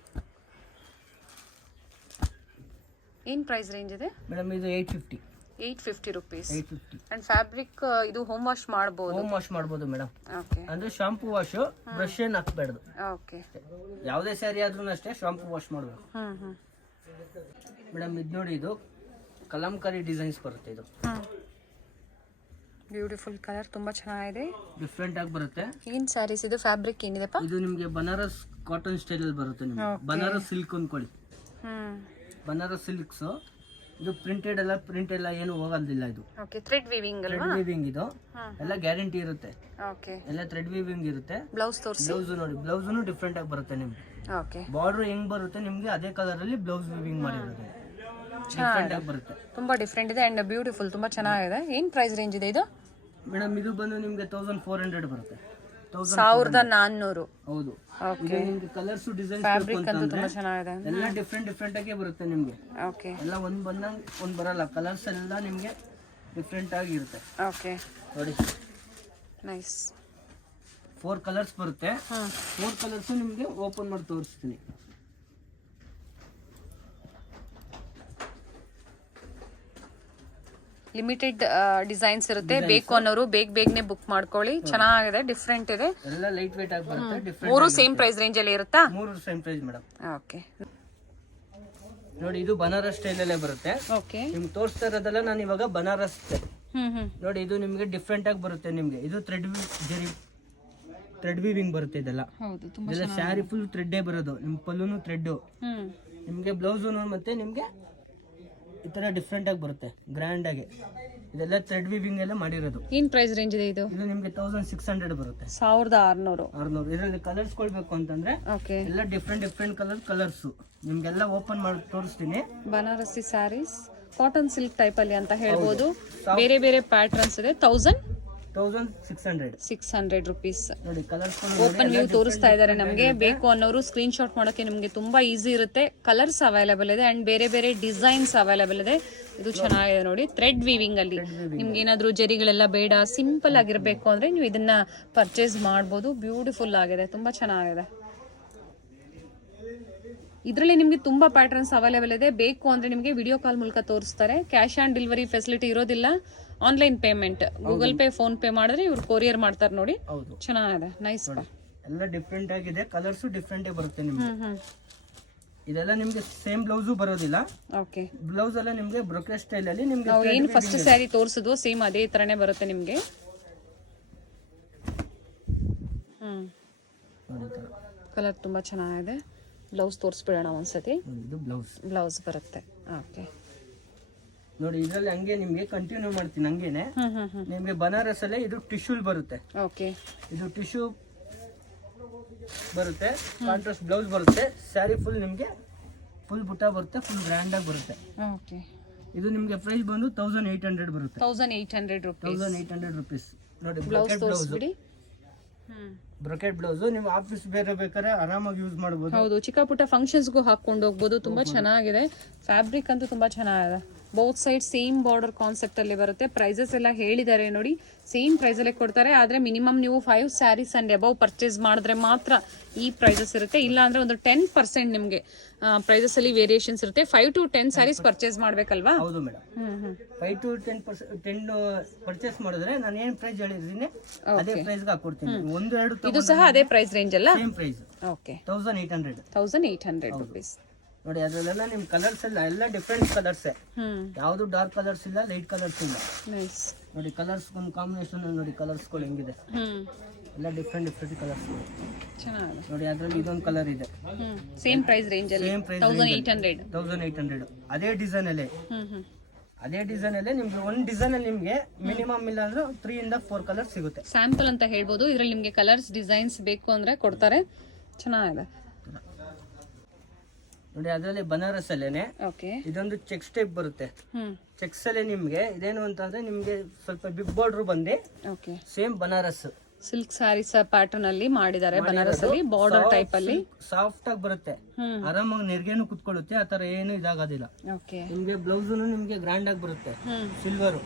ಏನ್ ಪ್ರೈಸ್ ರೇಂಜ್ ಇದೆ ಮೇಡಮ್? ಇದು 850 rupees. ಅಂಡ್ ಫ್ಯಾಬ್ರಿಕ್ ಇದು ಹೋಮ್ ವಾಶ್ ಮಾಡಬಹುದು ಮೇಡಮ್. ಓಕೆ. ಅಂದ್ರೆ ಶಾಂಪೂ ವಾಶ್, ಬ್ರಷ್ ಏನ್ ಹಾಕಬೇಡದು. ಓಕೆ. ಯಾವುದೇ ಸ್ಯಾರಿ ಆದ್ರೂ ಅಷ್ಟೇ ಶಾಂಪೂ ವಾಶ್ ಮಾಡಬೇಕು ಮೇಡಮ್. ಇದು ನೋಡಿ, ಇದು ಕಲಂಕಾರಿ ಡಿಸೈನ್ಸ್ ಬರುತ್ತೆ. ಇದು ಬ್ಯೂಟಿಫುಲ್ ಕಲರ್, ತುಂಬಾ ಚೆನ್ನಾಗಿದೆ, ಡಿಫ್ರೆಂಟ್ ಆಗಿ ಬರುತ್ತೆ. ಏನ್ ಸ್ಯಾರೀಸ್ ಇದು? ಫ್ಯಾಬ್ರಿಕ್ ಏನಿದೆಪ್ಪ? ಇದು ನಿಮಗೆ ಬನಾರಸ್ ಕಾಟನ್ ಸ್ಟೈಲ್ ಅಲ್ಲಿ ಬರುತ್ತೆ. ನಿಮಗೆ ಬನಾರಸ್ ಸಿಲ್ಕ್ ಅನ್ಕೊಳ್ಳಿ. ಬನಾರಸ್ ಸಿಲ್ಕ್ಸ್. ಇದು ಪ್ರಿಂಟ್ ಎಲ್ಲ ಏನು ಹೋಗೋದಿಲ್ಲ. ಇದು ಓಕೆ. ಥ್ರೆಡ್ ವೀವಿಂಗ್ ಅಲ್ವಾ? Thread weaving. ಇದು ಎಲ್ಲ ಗ್ಯಾರಂಟಿ ಇರುತ್ತೆ. ಓಕೆ. ಎಲ್ಲ ಥ್ರೆಡ್ ವೀವಿಂಗ್ ಇರುತ್ತೆ. ಬ್ಲೌಸ್ ತೋರಿಸಿ. ಬ್ಲೌಸ್ ನೋಡಿ, ಬ್ಲೌಸ್ನು ಡಿಫ್ರೆಂಟ್ ಆಗಿ ಬರುತ್ತೆ ನಿಮಗೆ. ಓಕೆ. ಬಾರ್ಡರ್ ಹೆಂಗ್ ಬರುತ್ತೆ ನಿಮಗೆ ಅದೇ ಕಲರ್ ಅಲ್ಲಿ ಬ್ಲೌಸ್ ವೀವಿಂಗ್ ಮಾಡಿರೋದು. ಡಿಫ್ರೆಂಟ್ ಆಗಿ ಬರುತ್ತೆ. ತುಂಬಾ ಡಿಫ್ರೆಂಟ್ ಇದೆ ಅಂಡ್ ಬ್ಯೂಟಿಫುಲ್, ತುಂಬಾ ಚೆನ್ನಾಗಿದೆ. ಏನ್ ಪ್ರೈಸ್ ರೇಂಜ್ ಇದೆ ಇದು? ಮೇಡಮ್ ಇದು ಬಂದು ನಿಮಗೆ 1400 ಬರುತ್ತೆ. 1400. ಹೌದು. ಓಕೆ. ನಿಮಗೆ ಕಲರ್ಸ್ ಡಿಸೈನ್ಸ್ ಫ್ಯಾಬ್ರಿಕ್ ಅಂತೂ ತುಂಬಾ ಚೆನ್ನಾಗಿದೆ. ಎಲ್ಲ ಡಿಫ್ರೆಂಟ್ ಆಗಿ ಬರುತ್ತೆ ನಿಮಗೆ. ಓಕೆ. ಎಲ್ಲ ಒಂದ್ ಬರಲ್ಲ. ಕಲರ್ಸ್ ಎಲ್ಲ ನಿಮಗೆ ಡಿಫ್ರೆಂಟ್ ಆಗಿರುತ್ತೆ. ಓಕೆ. ನೋಡಿ, ನೈಸ್. 4 ಕಲರ್ಸ್ ಬರುತ್ತೆ. 4 ಕಲರ್ಸ್ ನಿಮಗೆ ಓಪನ್ ಮಾಡಿ ತೋರಿಸ್ತೀನಿ. ಲಿಮಿಟೆಡ್ ಡಿಸೈನ್ಸ್ ಇರುತ್ತೆ. ಬೇಕು ಅನ್ನೋರು ಬೇಗನೆ ಬುಕ್ ಮಾಡ್ಕೊಳ್ಳಿ. ಚೆನ್ನಾಗಿದೆ, ಡಿಫ್ರೆಂಟ್ ಇದೆ. ಎಲ್ಲ ಲೈಟ್ ವೇಟ್ ಆಗಿ ಬರುತ್ತೆ. ಡಿಫ್ರೆಂಟ್. ಮೂರು ಸೇಮ್ ಪ್ರೈಸ್ ರೇಂಜ್ ಅಲ್ಲಿ ಇರುತ್ತಾ? ಮೂರು ಸೇಮ್ ಪ್ರೈಸ್ ಮೇಡಮ್. ಓಕೆ. ನೋಡಿ, ಇದು ಬನಾರಸ್ ಸ್ಟೈಲ್ ಅಲ್ಲೇ ಬರುತ್ತೆ. ಓಕೆ. ನಿಮ್ಗೆ ತೋರಿಸ್ತಾ ಇರೋದಲ್ಲ ನಾನು ಇವಾಗ ಬನಾರಸ್. ನೋಡಿ, ಇದು ನಿಮಗೆ ಡಿಫ್ರೆಂಟ್ ಆಗಿ ಬರುತ್ತೆ. ನಿಮಗೆ ಇದು ಥ್ರೆಡ್ ವೀವಿಂಗ್ ಬರುತ್ತೆ. ಇದೆಲ್ಲ ಇದೆಲ್ಲ ಸ್ಯಾರಿ ಫುಲ್ ಥ್ರೆಡ್ಡೇ ಬರೋದು. ನಿಮ್ ಪಲ್ಲುನು ಥ್ರೆಡ್. ನಿಮ್ಗೆ ಬ್ಲೌಸ್ ಮತ್ತೆ ನಿಮ್ಗೆ ಈ ತರ ಡಿಫ್ರೆಂಟ್ ಆಗಿ ಬರುತ್ತೆ, ಗ್ರ್ಯಾಂಡ್ ಆಗಿ. ಇದೆಲ್ಲ ಥ್ರೆಡ್ ವೀವಿಂಗ್ ಎಲ್ಲ ಮಾಡಿರೋದು. ಏನ್ ಪ್ರೈಸ್ ರೇಂಜ್ ಇದೆ ಇದು? ಇದು ನಿಮ್ಗೆ 1600 ಬರುತ್ತೆ. 1600. ಇದರಲ್ಲಿ ಕಲರ್ಸ್ ಕೊಡ್ಬೇಕು ಅಂತಂದ್ರೆ ಎಲ್ಲ ಡಿಫ್ರೆಂಟ್ ಕಲರ್ಸ್ ನಿಮ್ಗೆಲ್ಲ ಓಪನ್ ಮಾಡಿ ತೋರಿಸ್ತೀನಿ. Banarasi sarees cotton silk type ಅಲ್ಲಿ ಅಂತ ಹೇಳ್ಬೋದು. ಬೇರೆ ಬೇರೆ ಪ್ಯಾಟರ್ನ್ಸ್ ಇದೆ. 1600 rupees. ನೋಡಿ, ಕಲರ್ಸ್ ಓಪನ್ ವ್ಯೂ ತೋರಿಸ್ತಾ ಇದ್ದಾರೆ ನಮಗೆ. ಬೇಕು ಅನ್ನೋರು ಸ್ಕ್ರೀನ್ ಶಾಟ್ ಮಾಡೋಕೆ ನಿಮಗೆ ತುಂಬಾ ಈಸಿ ಇರುತ್ತೆ. ಕಲರ್ಸ್ ಅವೈಲೇಬಲ್ ಇದೆ ಅಂಡ್ ಬೇರೆ ಬೇರೆ ಡಿಸೈನ್ಸ್ ಅವೈಲೇಬಲ್ ಇದೆ. ಇದು ಚೆನ್ನಾಗಿದೆ ನೋಡಿ, ಥ್ರೆಡ್ ವೀವಿಂಗ್ ಅಲ್ಲಿ. ನಿಮ್ಗೆ ಏನಾದ್ರು ಜರಿಗಳೆಲ್ಲ ಬೇಡ, ಸಿಂಪಲ್ ಆಗಿರ್ಬೇಕು ಅಂದ್ರೆ ನೀವು ಇದನ್ನ ಪರ್ಚೇಸ್ ಮಾಡಬಹುದು. ಬ್ಯೂಟಿಫುಲ್ ಆಗಿದೆ, ತುಂಬಾ ಚೆನ್ನಾಗಿದೆ. ಇದರಲ್ಲಿ ನಿಮಗೆ ತುಂಬಾ ಪ್ಯಾಟರ್ನ್ಸ್ ಅವೈಲೇಬಲ್ ಇದೆ. ಬೇಕು ಅಂದ್ರೆ ನಿಮಗೆ ವಿಡಿಯೋ ಕಾಲ್ ಮೂಲಕ ತೋರಿಸ್ತಾರೆ. ಕ್ಯಾಶ್ ಆನ್ ಡೆಲಿವರಿ ಫೆಸಿಲಿಟಿ ಇರೋದಿಲ್ಲ. Online payment, Google pay, phone pay ಮಾಡಿದ್ರೆ ಇವ್ರು ಕೊರಿಯರ್ ಮಾಡ್ತಾರೆ. ನೋಡಿ, ಚೆನ್ನಾಗಿದೆ, ನೈಸ್. ಎಲ್ಲ ಡಿಫ್ರೆಂಟ್ ಆಗಿದೆ. ಕಲರ್ಸ್ ಡಿಫ್ರೆಂಟ್ ಬರುತ್ತೆ ನಿಮ್ಗೆ. ಇದೆಲ್ಲ ನಿಮ್ಗೆ ಸೇಮ್ ಬ್ಲೌಸ್ ಬರೋದಿಲ್ಲ. ಓಕೆ. ಬ್ಲೌಸ್ ಎಲ್ಲ ನಿಮ್ಗೆ ಬ್ರೊಕೆಟ್ ಸ್ಟೈಲ್ ಅಲ್ಲಿ ನಿಮ್ಗೆ ನಾವು ಏನು ಫಸ್ಟ್ ಸ್ಯಾರಿ ತೋರಿಸಿದ್ವು ಸೇಮ್ ಅದೇ ತರನೇ ಬರುತ್ತೆ ನಿಮ್ಗೆ. ಕಲರ್ ತುಂಬಾ ಚೆನ್ನಾಗಿದೆ. ಬ್ಲೌಸ್ ತೋರಿಸ್ಬಿಡೋಣ ಒಂದ್ಸತಿ. ಇದು ಬ್ಲೌಸ್ ಬರುತ್ತೆ. ಓಕೆ. ನೋಡಿ, ಇದರಲ್ಲಿ ಹಂಗೆ ನಿಮ್ಗೆ ಕಂಟಿನ್ಯೂ ಮಾಡ್ತೀನಿ. ಹಂಗೇನೆ ನಿಮ್ಗೆ ಬನಾರಸ್ ಅಲ್ಲೇ ಇದು ಟಿಶ್ಯೂ ಬರುತ್ತೆ. ಓಕೆ. ಇದು ಟಿಶ್ಯೂ ಬರುತ್ತೆ. ಕಾಂಟ್ರಾಸ್ಟ್ ಬ್ಲೌಸ್ ಬರುತ್ತೆ. ಸ್ಯಾರಿ ಫುಲ್ ನಿಮ್ಗೆ ಫುಲ್ ಬುಟ್ಟ ಬರುತ್ತೆ. ಫುಲ್ ಗ್ರ್ಯಾಂಡ್ ಆಗಿ ಬರುತ್ತೆ. ಓಕೆ. ಇದು ನಿಮ್ಗೆ ಪ್ರೈಸ್ ಬಂದು 1800 ಬರುತ್ತೆ. 1800 rupees. ನೋಡಿ, ಬ್ಲೌಸ್ ತೋರಿಸ್ಬಿಡಿ. ಬ್ರೊಕೆಟ್ ಬ್ಲೌಸ್ ನೀವು ಆಫೀಸ್ ಬೇರೆ ಬೇಕಾದ್ರೆ ಆರಾಮಾಗಿ ಯೂಸ್ ಮಾಡಬಹುದು. ಹೌದು, ಚಿಕ್ಕ ಪುಟ್ಟ ಫಂಕ್ಷನ್ಸ್ಗೂ ಹಾಕೊಂಡು ಹೋಗ್ಬೋದು. ತುಂಬಾ ಚೆನ್ನಾಗಿದೆ. ಫ್ಯಾಬ್ರಿಕ್ ಅಂತೂ ತುಂಬಾ ಚೆನ್ನಾಗಿದೆ. Both side same border concept ಅಲ್ಲಿ ಬರುತ್ತೆ. ಪ್ರೈಸಸ್ ಎಲ್ಲ ಹೇಳಿದ್ದಾರೆ ನೋಡಿ, ಸೇಮ್ ಪ್ರೈಸ್ ಅಲ್ಲೇ ಕೊಡ್ತಾರೆ. ಆದ್ರೆ ಮಿನಿಮಮ್ ನೀವು 5 ಸ್ಯಾರೀಸ್ ಅಂಡ್ ಅಬೌವ್ ಪರ್ಚೇಸ್ ಮಾಡಿದ್ರೆ ಮಾತ್ರ ಈ ಪ್ರೈಸಸ್ ಇರುತ್ತೆ. ಇಲ್ಲ ಅಂದ್ರೆ ಒಂದು 10% ನಿಮ್ಗೆ ಪ್ರೈಸಸ್ ಅಲ್ಲಿ ವೇರಿಯೇಷನ್ಸ್ ಇರುತ್ತೆ. 5 to 10 ಸ್ಯಾರೀಸ್ ಪರ್ಚೇಸ್ ಮಾಡ್ಬೇಕಲ್ವಾ? ಹೌದು ಮೇಡಮ್. 5 to 10 ಪರ್ಚೇಸ್ ಮಾಡಿದ್ರೆ ನಾನು ಏನ್ ಪ್ರೈಸ್ ಹೇಳಿದ್ದೀನಿ ಅದೇ ಪ್ರೈಸ್ ಗೆ ಹಾಕೊಡ್ತೀನಿ. 1-2 ಇದು ಸಹ ಅದೇ ಪ್ರೈಸ್ ರೇಂಜ್ ಅಲ್ಲ? Same price. ಓಕೆ. 1800 1800 rupees. ನೋಡಿ ಅದ್ರಲ್ಲೆಲ್ಲ ನಿಮ್ ಕಲರ್ಸ್ ಎಲ್ಲ ಡಿಫ್ರೆಂಟ್ ಕಲರ್ಸ್, ಯಾವ್ದು ಡಾರ್ಕ್ ಕಲರ್ಸ್ ಇಲ್ಲ, ಲೈಟ್ ಕಲರ್ಸ್ ಇಲ್ಲ. ನೈಸ್. ನೋಡಿ ಕಲರ್ಸ್ ಒಂದು ಕಾಂಬಿನೇಷನ್ ನೋಡಿ, ಕಲರ್ಸ್ಗಳು ಹೆಂಗಿದೆ, ಎಲ್ಲ ಡಿಫ್ರೆಂಟ್ ಡಿಫ್ರೆಂಟ್ ಕಲರ್ಸ್. ಚೆನ್ನಾಗಿದೆ ನೋಡಿ ಅದ್ರಲ್ಲಿ ಇದೊಂದು ಕಲರ್ ಇದೆ, ಸೇಮ್ ಪ್ರೈಸ್ ರೇಂಜ್ ಅಲ್ಲಿ, ಸೇಮ್ ಪ್ರೈಸ್ 1800. ಅದೇ ಡಿಸೈನ್ ಅಲ್ಲೇ ನಿಮ್ಗೆ ಒಂದು ಡಿಸೈನ್ ಅಲ್ಲಿ ನಿಮ್ಗೆ ಮಿನಿಮಮ್ ಇಲ್ಲ ಅಂದ್ರೆ 3 ಇಂದ 4 ಕಲರ್ಸ್ ಸಿಗುತ್ತೆ. ಸ್ಯಾಂಪಲ್ ಅಂತ ಹೇಳ್ಬೋದು. ಇದ್ರಲ್ಲಿ ನಿಮ್ಗೆ ಕಲರ್ಸ್ ಡಿಸೈನ್ಸ್ ಬೇಕು ಅಂದ್ರೆ ಕೊಡ್ತಾರೆ. ಚೆನ್ನಾಗಿದೆ ನೋಡಿ. ಅದರಲ್ಲಿ ಬನಾರಸ್ ಅಲ್ಲೇನೆ ಇದೊಂದು ಚೆಕ್ಸ್ ಟೈಪ್ ಬರುತ್ತೆ. ಚೆಕ್ಸ್ ಅಲ್ಲೇ ನಿಮ್ಗೆ ಇದೇನು ಅಂತಂದ್ರೆ ನಿಮ್ಗೆ ಸ್ವಲ್ಪ ಬಿಗ್ ಬಾರ್ಡರ್ ಬಂದು same Banaras silk sarees pattern ಅಲ್ಲಿ ಮಾಡಿದ್ದಾರೆ. ಬನಾರಸ್ ಅಲ್ಲಿ ಬಾರ್ಡರ್ ಟೈಪ್ ಅಲ್ಲಿ ಸಾಫ್ಟ್ ಆಗಿ ಬರುತ್ತೆ, ಆರಾಮಾಗಿ ನೆರ್ಗೆನು ಕುತ್ಕೊಳ್ಳುತ್ತೆ, ಆತರ ಏನು ಇದಾಗೋದಿಲ್ಲ. ನಿಮ್ಗೆ ಬ್ಲೌಸ್ ನಿಮ್ಗೆ ಗ್ರ್ಯಾಂಡ್ ಆಗಿ ಬರುತ್ತೆ, ಸಿಲ್ವರ್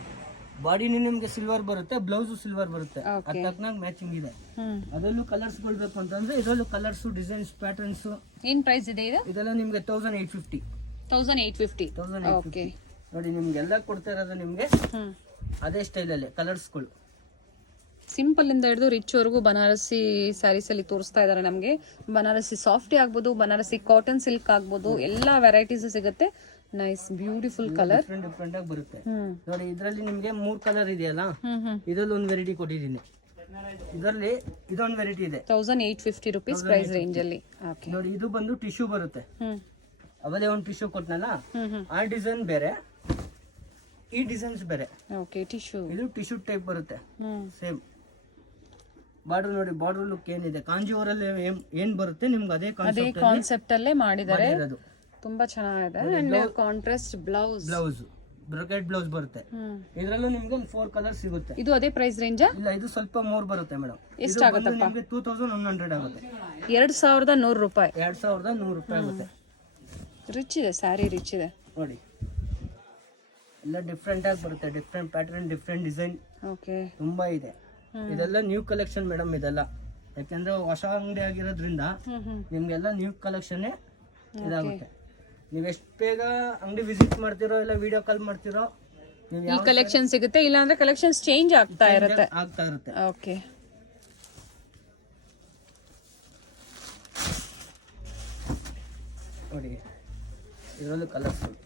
ಬಾಡಿನೂ ನಿಮ್ಗೆ ಸಿಲ್ವರ್ ಬರುತ್ತೆ, ಬ್ಲೌಸ್ ಸಿಲ್ವರ್ ಬರುತ್ತೆ, ತಕ್ಕನಾಗ ಮ್ಯಾಚಿಂಗ್ ಇದೆ. ಅದರಲ್ಲೂ ಕಲರ್ಸ್ ಬೇಕು ಅಂತಂದ್ರೆ ಇದರಲ್ಲೂ ಕಲರ್ಸ್, ಡಿಸೈನ್ಸ್, ಪ್ಯಾಟರ್ನ್ಸ್. ಏನ್ ಪ್ರೈಸ್ ಇದೆ ಇದು? ಇದೆಲ್ಲ ನಿಮ್ಗೆ 1850. ನೋಡಿ ನಿಮ್ಗೆಲ್ಲ ಕೊಡ್ತಾ ಇರೋದು ನಿಮ್ಗೆ ಅದೇ ಸ್ಟೈಲ್ ಅಲ್ಲಿ ಕಲರ್ಸ್ಗಳು. ಸಿಂಪಲ್ ಇಂದ ಹಿಡಿದು ರಿಚ್ ವರೆಗೂ ಬನಾರಸಿ ಸ್ಯಾರೀಸ್ ಅಲ್ಲಿ ತೋರಿಸ್ತಾ ಇದಾರೆ ನಮ್ಗೆ. ಬನಾರಸಿ ಸಾಫ್ಟಿ ಆಗ್ಬೋದು, ಬನಾರಸಿ ಕಾಟನ್ ಸಿಲ್ಕ್ ಆಗ್ಬೋದು, ಎಲ್ಲಾ ವೆರೈಟೀಸ್ ಸಿಗುತ್ತೆ. ನೈಸ್ ಬ್ಯೂಟಿಫುಲ್ ಕಲರ್, ಡಿಫ್ರೆಂಟ್ ಆಗಿ ಬರುತ್ತೆ. ನೋಡಿ ಇದರಲ್ಲಿ ನಿಮ್ಗೆ 3 ಕಲರ್ ಇದೆಯಲ್ಲ, ಇದರಲ್ಲಿ ಒಂದು ವೆರೈಟಿ ಕೊಟ್ಟಿದ್ದೀನಿ. ಇದರಲ್ಲಿ ಇದೊಂದು ವೆರೈಟಿ ಇದೆ, 1850 ರೂಪೀಸ್ ಪ್ರೈಸ್ ರೇಂಜ್ ಅಲ್ಲಿ. ನೋಡಿ ಇದು ಬಂದು ಟಿಶ್ಯೂ ಬರುತ್ತೆ. ಅವಲೇ ಒಂದು ಟಿಶ್ಯೂ ಕೊಟ್ನಲ್ಲ, ಆ ಡಿಸೈನ್ ಬೇರೆ, ಈ ಡಿಸೈನ್ಸ್ ಬೇರೆ. ಟಿಶ್ಯೂ, ಇದು ಟಿಶ್ಯೂ ಟೈಪ್ ಬರುತ್ತೆ. ಸೇಮ್ ಬಾರ್ಡರ್ ನೋಡಿ, ಬಾರ್ಡರ್ ಲುಕ್ ಏನಿದೆ ಕಾಂಜೀವರಲ್ಲಿ ಏನ್ ಬರುತ್ತೆ ನಿಮ್ಗೆ ಅದೇ ಕಾನ್ಸೆಪ್ಟ್ ಅಲ್ಲೇ ಮಾಡಿದ್ದಾರೆ. ತುಂಬಾ ಚೆನ್ನಾಗಿದೆ. And contrast blouse brocade blouse ಬರುತ್ತೆ. ಇದರಲ್ಲೂ ನಿಮ್ಗೆ 4 ಕಲರ್ ಸಿಗುತ್ತೆ. ಇದು ಅದೇ ಪ್ರೈಸ್ ರೇಂಜ್ ಇಲ್ಲ, ಇದು ಸ್ವಲ್ಪ ಮೋರ್ ಬರುತ್ತೆ ಮೇಡಮ್. ಎಷ್ಟಾಗುತ್ತೆ? ನಿಮಗೆ 2100 ಆಗುತ್ತೆ. 2100 ರೂಪಾಯಿ. 2100 ರೂಪಾಯಿ ಆಗುತ್ತೆ. ರಿಚ್ ಇದೆ ಸ್ಯಾರಿ, ರಿಚ್ ಇದೆ ನೋಡಿ. ಎಲ್ಲ ಡಿಫ್ರೆಂಟ್ ಆಗಿ ಬರುತ್ತೆ, ಡಿಫ್ರೆಂಟ್ ಪ್ಯಾಟರ್ನ್, ಡಿಫ್ರೆಂಟ್ ಡಿಸೈನ್ ತುಂಬಾ ಇದೆ. ಇದೆಲ್ಲ ನ್ಯೂ ಕಲೆಕ್ಷನ್ ಮೇಡಮ್. ಇದೆಲ್ಲ ಯಾಕಂದ್ರೆ ಹೊಸ ಅಂಗಡಿ ಆಗಿರೋದ್ರಿಂದ ನಿಮ್ಗೆಲ್ಲ ನ್ಯೂ ಕಲೆಕ್ಷನ್ ಇದಾಗುತ್ತೆ. ನೀವು ಎಷ್ಟು ಬೇಗ ಅಂಗಡಿ ವಿಸಿಟ್ ಮಾಡ್ತಿರೋ ಇಲ್ಲ ವಿಡಿಯೋ ಕಾಲ್ ಮಾಡ್ತಿರೋ ಈ ಕಲೆಕ್ಷನ್ ಸಿಗುತ್ತೆ. ಇಲ್ಲ ಅಂದ್ರೆ ಕಲೆಕ್ಷನ್ಸ್ ಚೇಂಜ್ ಆಗ್ತಾ ಇರುತ್ತೆ. ಓಕೆ. ನೋಡಿ ಇದರಲ್ಲೂ ಕಲರ್ಸ್ ನೋಡಿ.